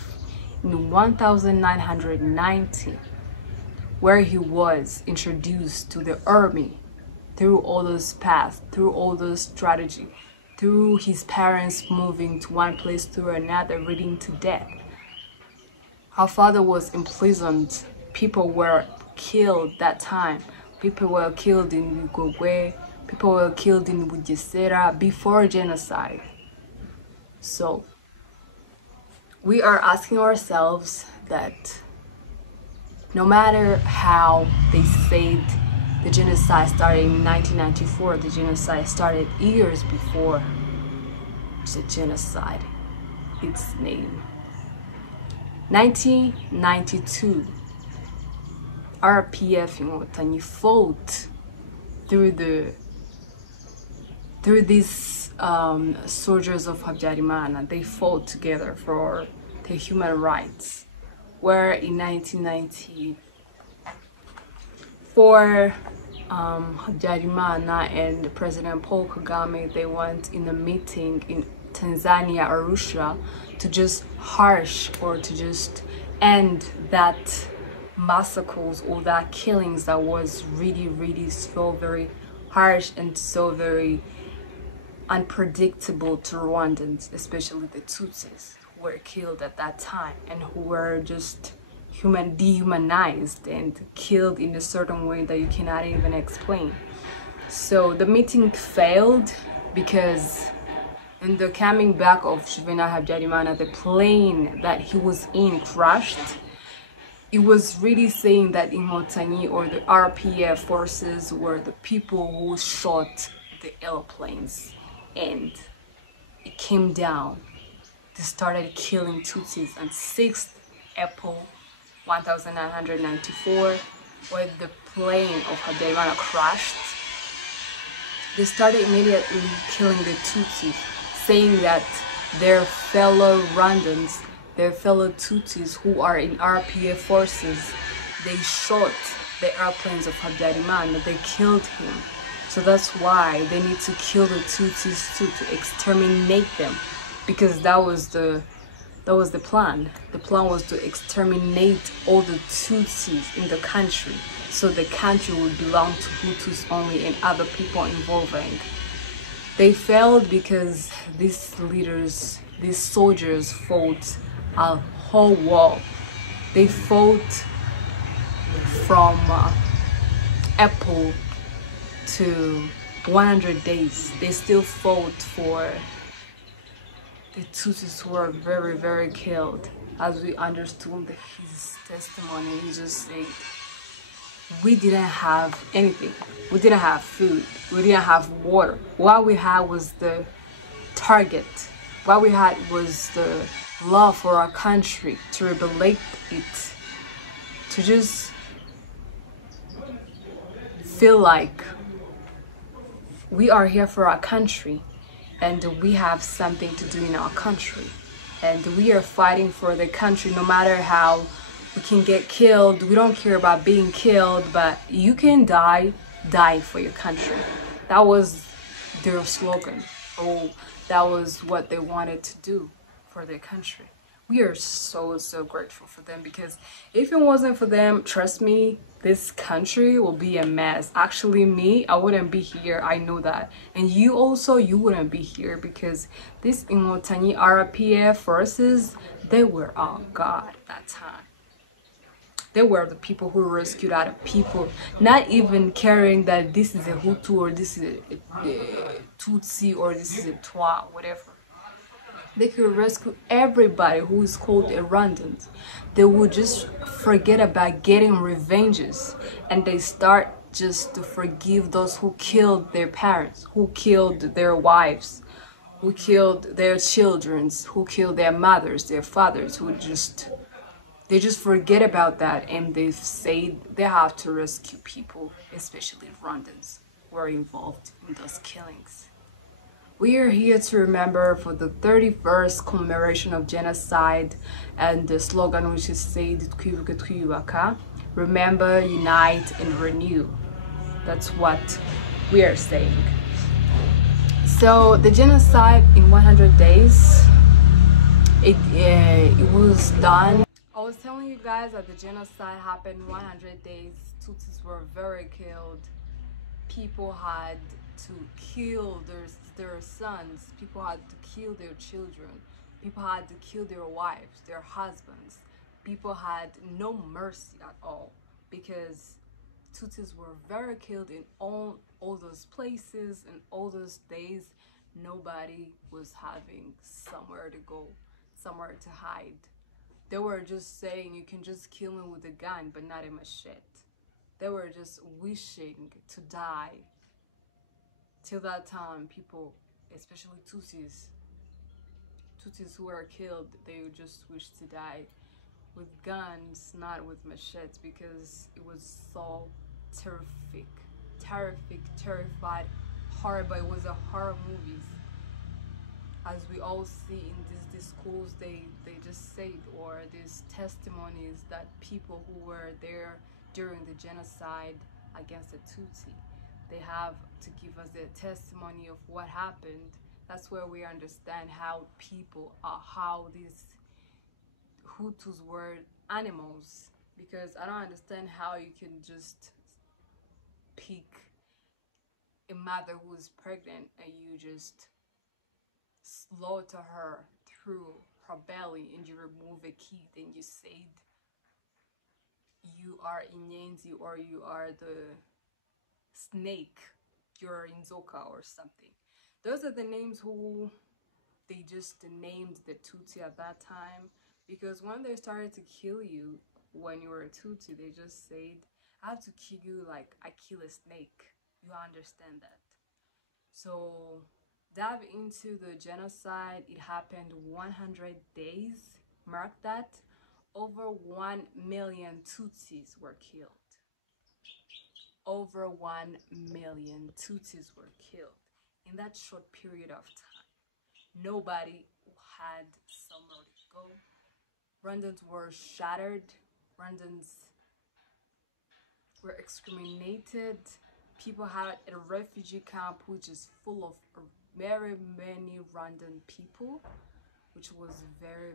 in 1990, where he was introduced to the army, through all those paths, through all those strategy, through his parents moving to one place to another, leading to death. Our father was imprisoned. People were killed that time. People were killed in Bigogwe. People were killed in Bugesera before genocide. So we are asking ourselves that no matter how they said the genocide started in 1994, the genocide started years before the genocide, its name. 1992, RPF Inkotanyi fought through these soldiers of Habyarimana. They fought together for the human rights, where in 1994 Habyarimana and President Paul Kagame, they went in a meeting in Tanzania, Arusha, to just end that massacres or that killings that was really so very harsh and so very unpredictable to Rwandans, especially the Tutsis who were killed at that time and who were just dehumanized and killed in a certain way that you cannot even explain. So the meeting failed because in the coming back of Juvenal Habyarimana, the plane that he was in crashed. It was really saying that Inkotanyi or the RPF forces were the people who shot the airplanes, and it came down. They started killing Tutsis on 6th April 1994, when the plane of Habyarimana crashed. They started immediately killing the Tutsis, saying that their fellow Rwandans, their fellow Tutsis who are in RPF forces, they shot the airplanes of Habyarimana, they killed him. So that's why they need to kill the Tutsis too, to exterminate them, because that was the plan. The plan was to exterminate all the Tutsis in the country, so the country would belong to Hutus only and other people involving. They failed because these leaders, these soldiers fought a whole war. They fought from April to 100 days. They still fought for the Tutsis who were very killed. As we understood his testimony, he just said, we didn't have anything. We didn't have food. We didn't have water. What we had was the target. What we had was the love for our country, to relate it, to just feel like we are here for our country and we have something to do in our country, and we are fighting for the country no matter how we can get killed. We don't care about being killed, but you can die for your country. That was their slogan. Oh, that was what they wanted to do for their country. We are so grateful for them, because if it wasn't for them, trust me, this country will be a mess. Actually, me, I wouldn't be here. I know that. And you also, you wouldn't be here, because this Inkotanyi RPF forces, they were our God at that time. They were the people who rescued other people, not even caring that this is a Hutu or this is a Tutsi or this is a Twa, whatever. They could rescue everybody who is called a Rwandan. They would just forget about getting revenges, and they start just to forgive those who killed their parents, who killed their wives, who killed their children, who killed their mothers, their fathers, they just forget about that, and they say they have to rescue people, especially Rwandans who are involved in those killings. We are here to remember for the 31st commemoration of genocide, and the slogan which is said, Twibuke twiyubaka, remember, unite, and renew. That's what we are saying. So the genocide in 100 days, it was done. was telling you guys that the genocide happened 100 days. Tutsis were very killed. People had to kill their sons. People had to kill their children. People had to kill their wives, their husbands. People had no mercy at all because Tutsis were very killed in all those places and all those days. Nobody was having somewhere to go, somewhere to hide. They were just saying, you can just kill me with a gun, but not a machete. They were just wishing to die. Till that time, people, especially Tutsis who were killed, they would just wish to die with guns, not with machetes, because it was so terrified, horrible. It was a horror movies. As we all see in these schools, they just say, or these testimonies that people who were there during the genocide against the Tutsi, they have to give us their testimony of what happened. That's where we understand how people are, how these Hutus were animals. Because I don't understand how you can just pick a mother who is pregnant and you just slaughter her through her belly and you remove a kid and you said you are Inyenzi or you are the snake, you're Inzoka or something. Those are the names who they just named the Tutsi at that time, because when they started to kill you when you were a Tutsi, they just said, I have to kill you like I kill a snake. You understand that? So dive into the genocide. It happened 100 days. Mark that. Over 1 million Tutsis were killed. Over 1 million Tutsis were killed in that short period of time. Nobody had somewhere to go. Rwandans were shattered. Rwandans were exterminated. People had a refugee camp which is full of very many Rwandan people, which was very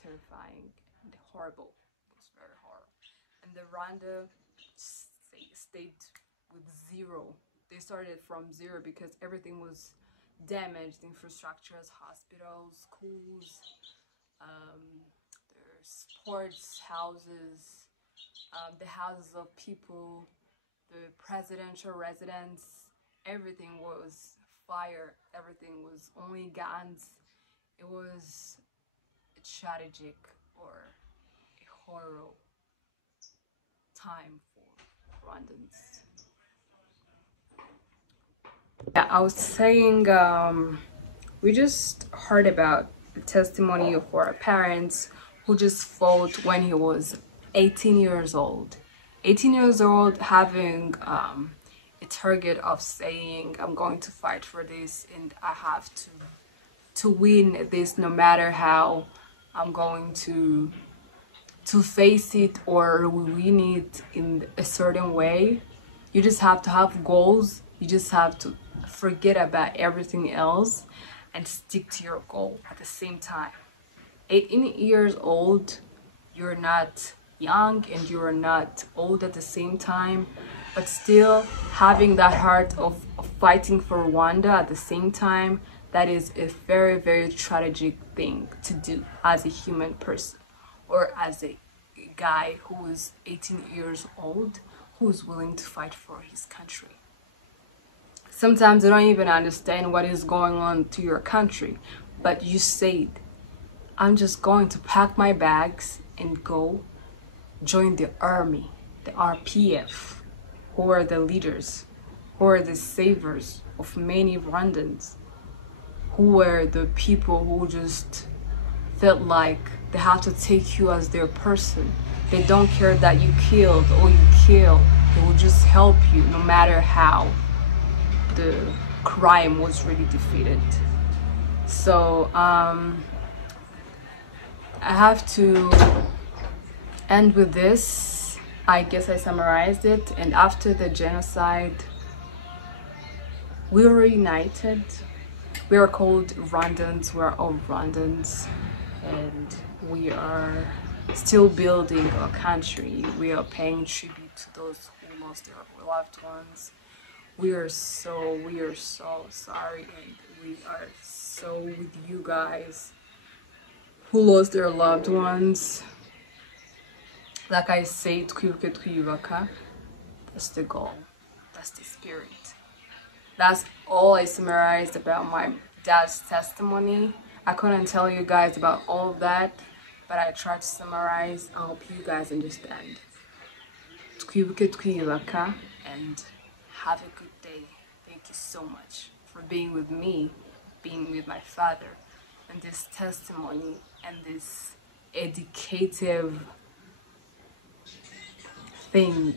terrifying and horrible. It was very horrible. And the Rwanda stayed with zero. They started from zero because everything was damaged. Infrastructures, hospitals, schools, their sports houses, the houses of people, the presidential residence, everything was fire. Everything was only guns. It was a tragic or a horror time for Rwandans. Yeah, I was saying we just heard about the testimony of our parents who just fought when he was 18 years old. 18 years old, having a target of saying, I'm going to fight for this and I have to win this no matter how. I'm going to face it or win it in a certain way. You just have to have goals. You just have to forget about everything else and stick to your goal at the same time. 18 years old, you're not young and you're not old at the same time, but still having that heart of fighting for Rwanda at the same time, that is a very tragic thing to do as a human person or as a guy who is 18 years old who is willing to fight for his country. Sometimes you don't even understand what is going on to your country, but you said, I'm just going to pack my bags and go join the army, the RPF, who are the leaders, who are the savers of many Rwandans, who were the people who just felt like they have to take you as their person. They don't care that you killed or you kill. They will just help you no matter how the crime was really defeated. So I have to end with this. I guess I summarized it. And after the genocide, we were united. We are called Rwandans. We are all Rwandans, and we are still building our country. We are paying tribute to those who lost their loved ones. We are so sorry, and we are so with you guys who lost their loved ones. Like I said, twibuke twiyubaka. That's the goal. That's the spirit. That's all I summarized about my dad's testimony. I couldn't tell you guys about all of that, but I tried to summarize. I hope you guys understand. Twibuke twiyubaka, and have a good day. Thank you so much for being with me, being with my father, and this testimony and this educative thing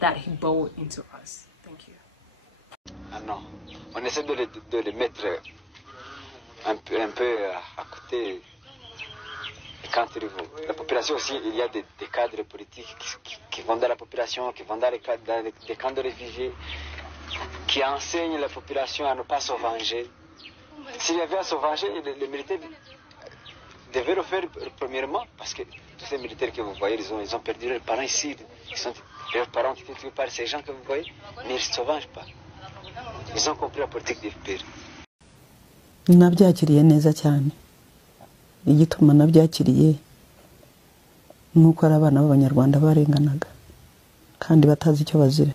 that he brought into us. Thank you. Ah non, on essaie de les mettre un peu à côté. Quand la population aussi, il y a des cadres politiques qui vont dans la population, qui vont dans des camps de réfugiés, qui enseignent la population à ne pas se venger. S'il y avait à se venger, les militaires devaient le faire premièrement, parce que tous ces militaires que vous voyez, ils ont perdu leurs parents ici. Leurs parents qui étaient tués par ces gens que vous voyez, mais ils ne se vengent pas. Ils ont compris la politique des pères. nabyakiriye neza cyane. Igituma nabyakiriye nuko ari abana b'Abanyarwanda barenganaga kandi batazi icyo bazira.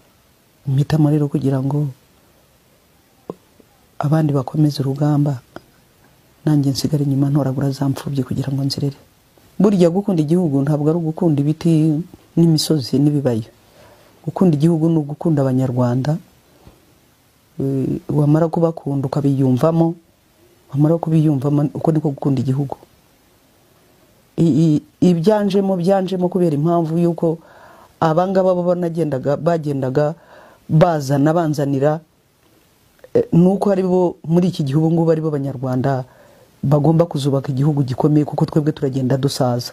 Impitamo rero kugira ngo abandi bakomeze urugamba, nanjye nsigara inyuma ntoragura zampfubye kugira ngo nzirere. Burya gukunda igihugu ntabwo ari ugukunda ibiti n'imisozi n'ibibaya. Gukunda igihugu ni ugukunda Abanyarwanda. Wamara kubakunda ukabiyumvamo, wamara kubiyumvamo uko niko gukunda igihugu. Ibyanjemo kubera impamvu yuko abangaba bagendaga bazana banzanira nuko ari bo muri iki gihugu ngo bari bo Abanyarwanda bagomba kuzubaka igihugu gikomeye, kuko twebwe turagenda dusaza.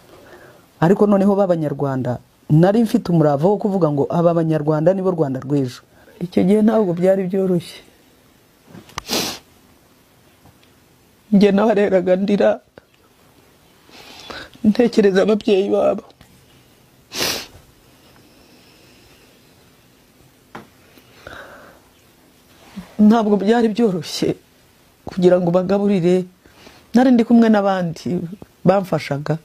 Ariko noneho b'Abanyarwanda nari mfite umurava wo kuvuga ngo aba Banyarwanda nibo Rwanda rw'ejo. Icyo gihe ntabwo byari byoroshye. Nge nabareraga ndira ntekereza ababyeyi babo. Ntabwo byari byoroshye kugira ngo bagaburire. Nari ndi kumwe n'abandi bamfashaga.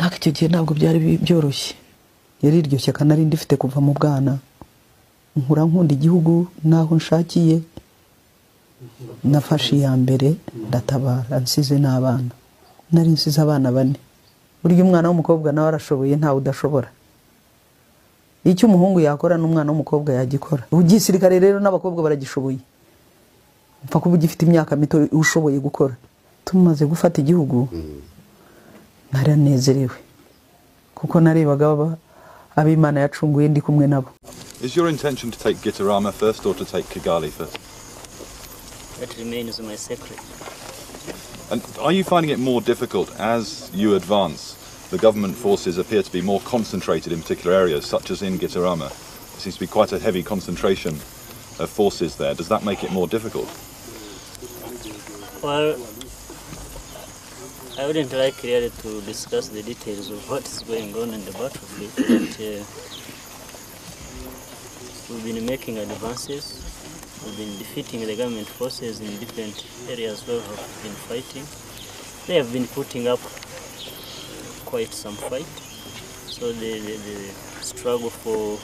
Ariko icyo gihe ntabwo byari byoroshye. Yari iryo shyaka nari ndifite kuva mu bwana. Nkura nkunda igihugu naho nshakiye. Nafashe iya mbere ndatabara, nsize n'abana. Nari nsize abana 4. Burya umwana w'umukobwa nawe arashoboye, ntawe udashobora. Icyo umuhungu yakora n'umwana w'umukobwa yagikora. Ugisirikare rero n'abakobwa baragishoboye. Mpfa kuba ugifite imyaka mito ushoboye gukora. Tumaze gufata igihugu naranezerewe, kuko narebaga ab'Imana yacunguye ndi kumwe nabo. Is your intention to take Gitarama first or to take Kigali first? That remains my secret. And are you finding it more difficult as you advance? The government forces appear to be more concentrated in particular areas, such as in Gitarama. There seems to be quite a heavy concentration of forces there. Does that make it more difficult? Well, I wouldn't like really to discuss the details of what is going on in the battlefield, but we've been making advances. We've been defeating the government forces in different areas where we have been fighting. They have been putting up quite some fight. So the struggle for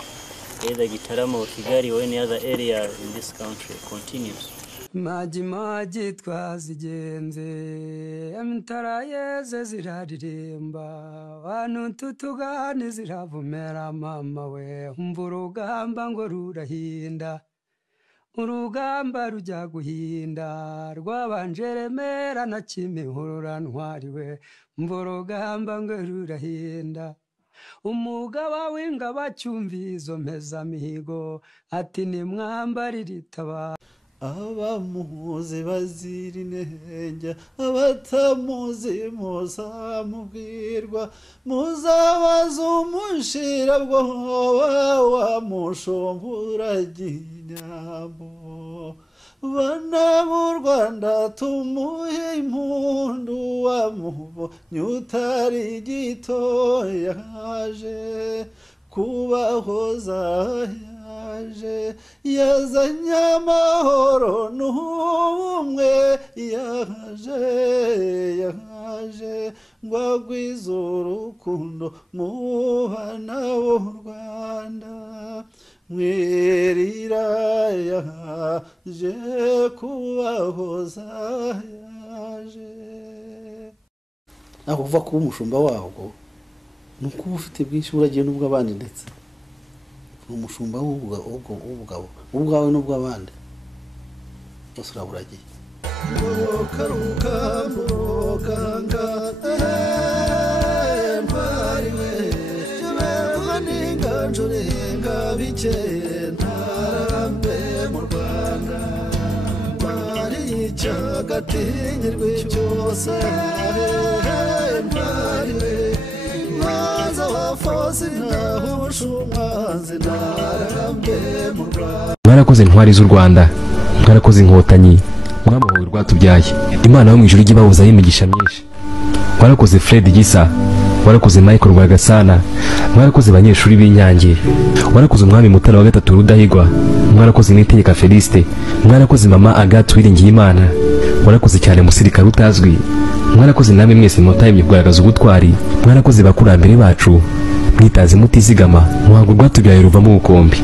either Gitarama or Kigali or any other area in this country continues. Maji twazigenze emtara yeze ziraririmba bantu tutugane ziravumera mama we umburugamba ngo rurahinda urugamba rujya guhinda rwabanjeremera na Kimihurura ntwari we umburugamba ngo rurahinda umugaba w'ingaba cyumvizo mpeza mihigo ati ni mwambarira itaba. abamuzi bazira inenge abatamuzi muzamubwirwa muzabaza umushirabwoba wamushomburaga inyambo bana b'u Rwanda tumuhe impundu wamubonye utari gito yaje kubahoza yaje yazanye amahoro n'ubumwe yaje ngo agwize urukundo mu bana b'u Rwanda mwirira yaje kubahoza yaje aho uva kuba umushumba wawo nuko uba ufite bwinshi uragiye n'ubw'abandi ndetse umushumba w'ubugabo ubwawe n'ubw'abandi bose uraburagiye murokanga mpariwe jyewe n'inganjo renga bike ntarambe mu Rwanda bari icyagatinyirwe cyose mpariwe maze wafosi naho ushumwazi ntarambe mu Rwanda. Mwarakoze intwari z'u Rwanda, mwarakoze inkotanyi, mwabohowe urwatubyaye, Imana yo mu ijuru ijye ibahuzaho imigisha myinshi. Mwarakoze Fred Gisa, warakoze Michael Rwagasana, mwarakoze abanyeshuri b'Inyange, warakoze umwami Mutara wa gatatu Rudahigwa, mwarakoze Niyitegeka Felicite, mwarakoze mama Agathe Uwiringiyimana, warakoze cyane musirikare utazwi, mwarakoze namwe mwese mutayemye kugaragaza ubutwari, mwarakoze bakurambere bacu, mwitaze mutizigama, muhaga urwatubyaye ruvamo ubukombe.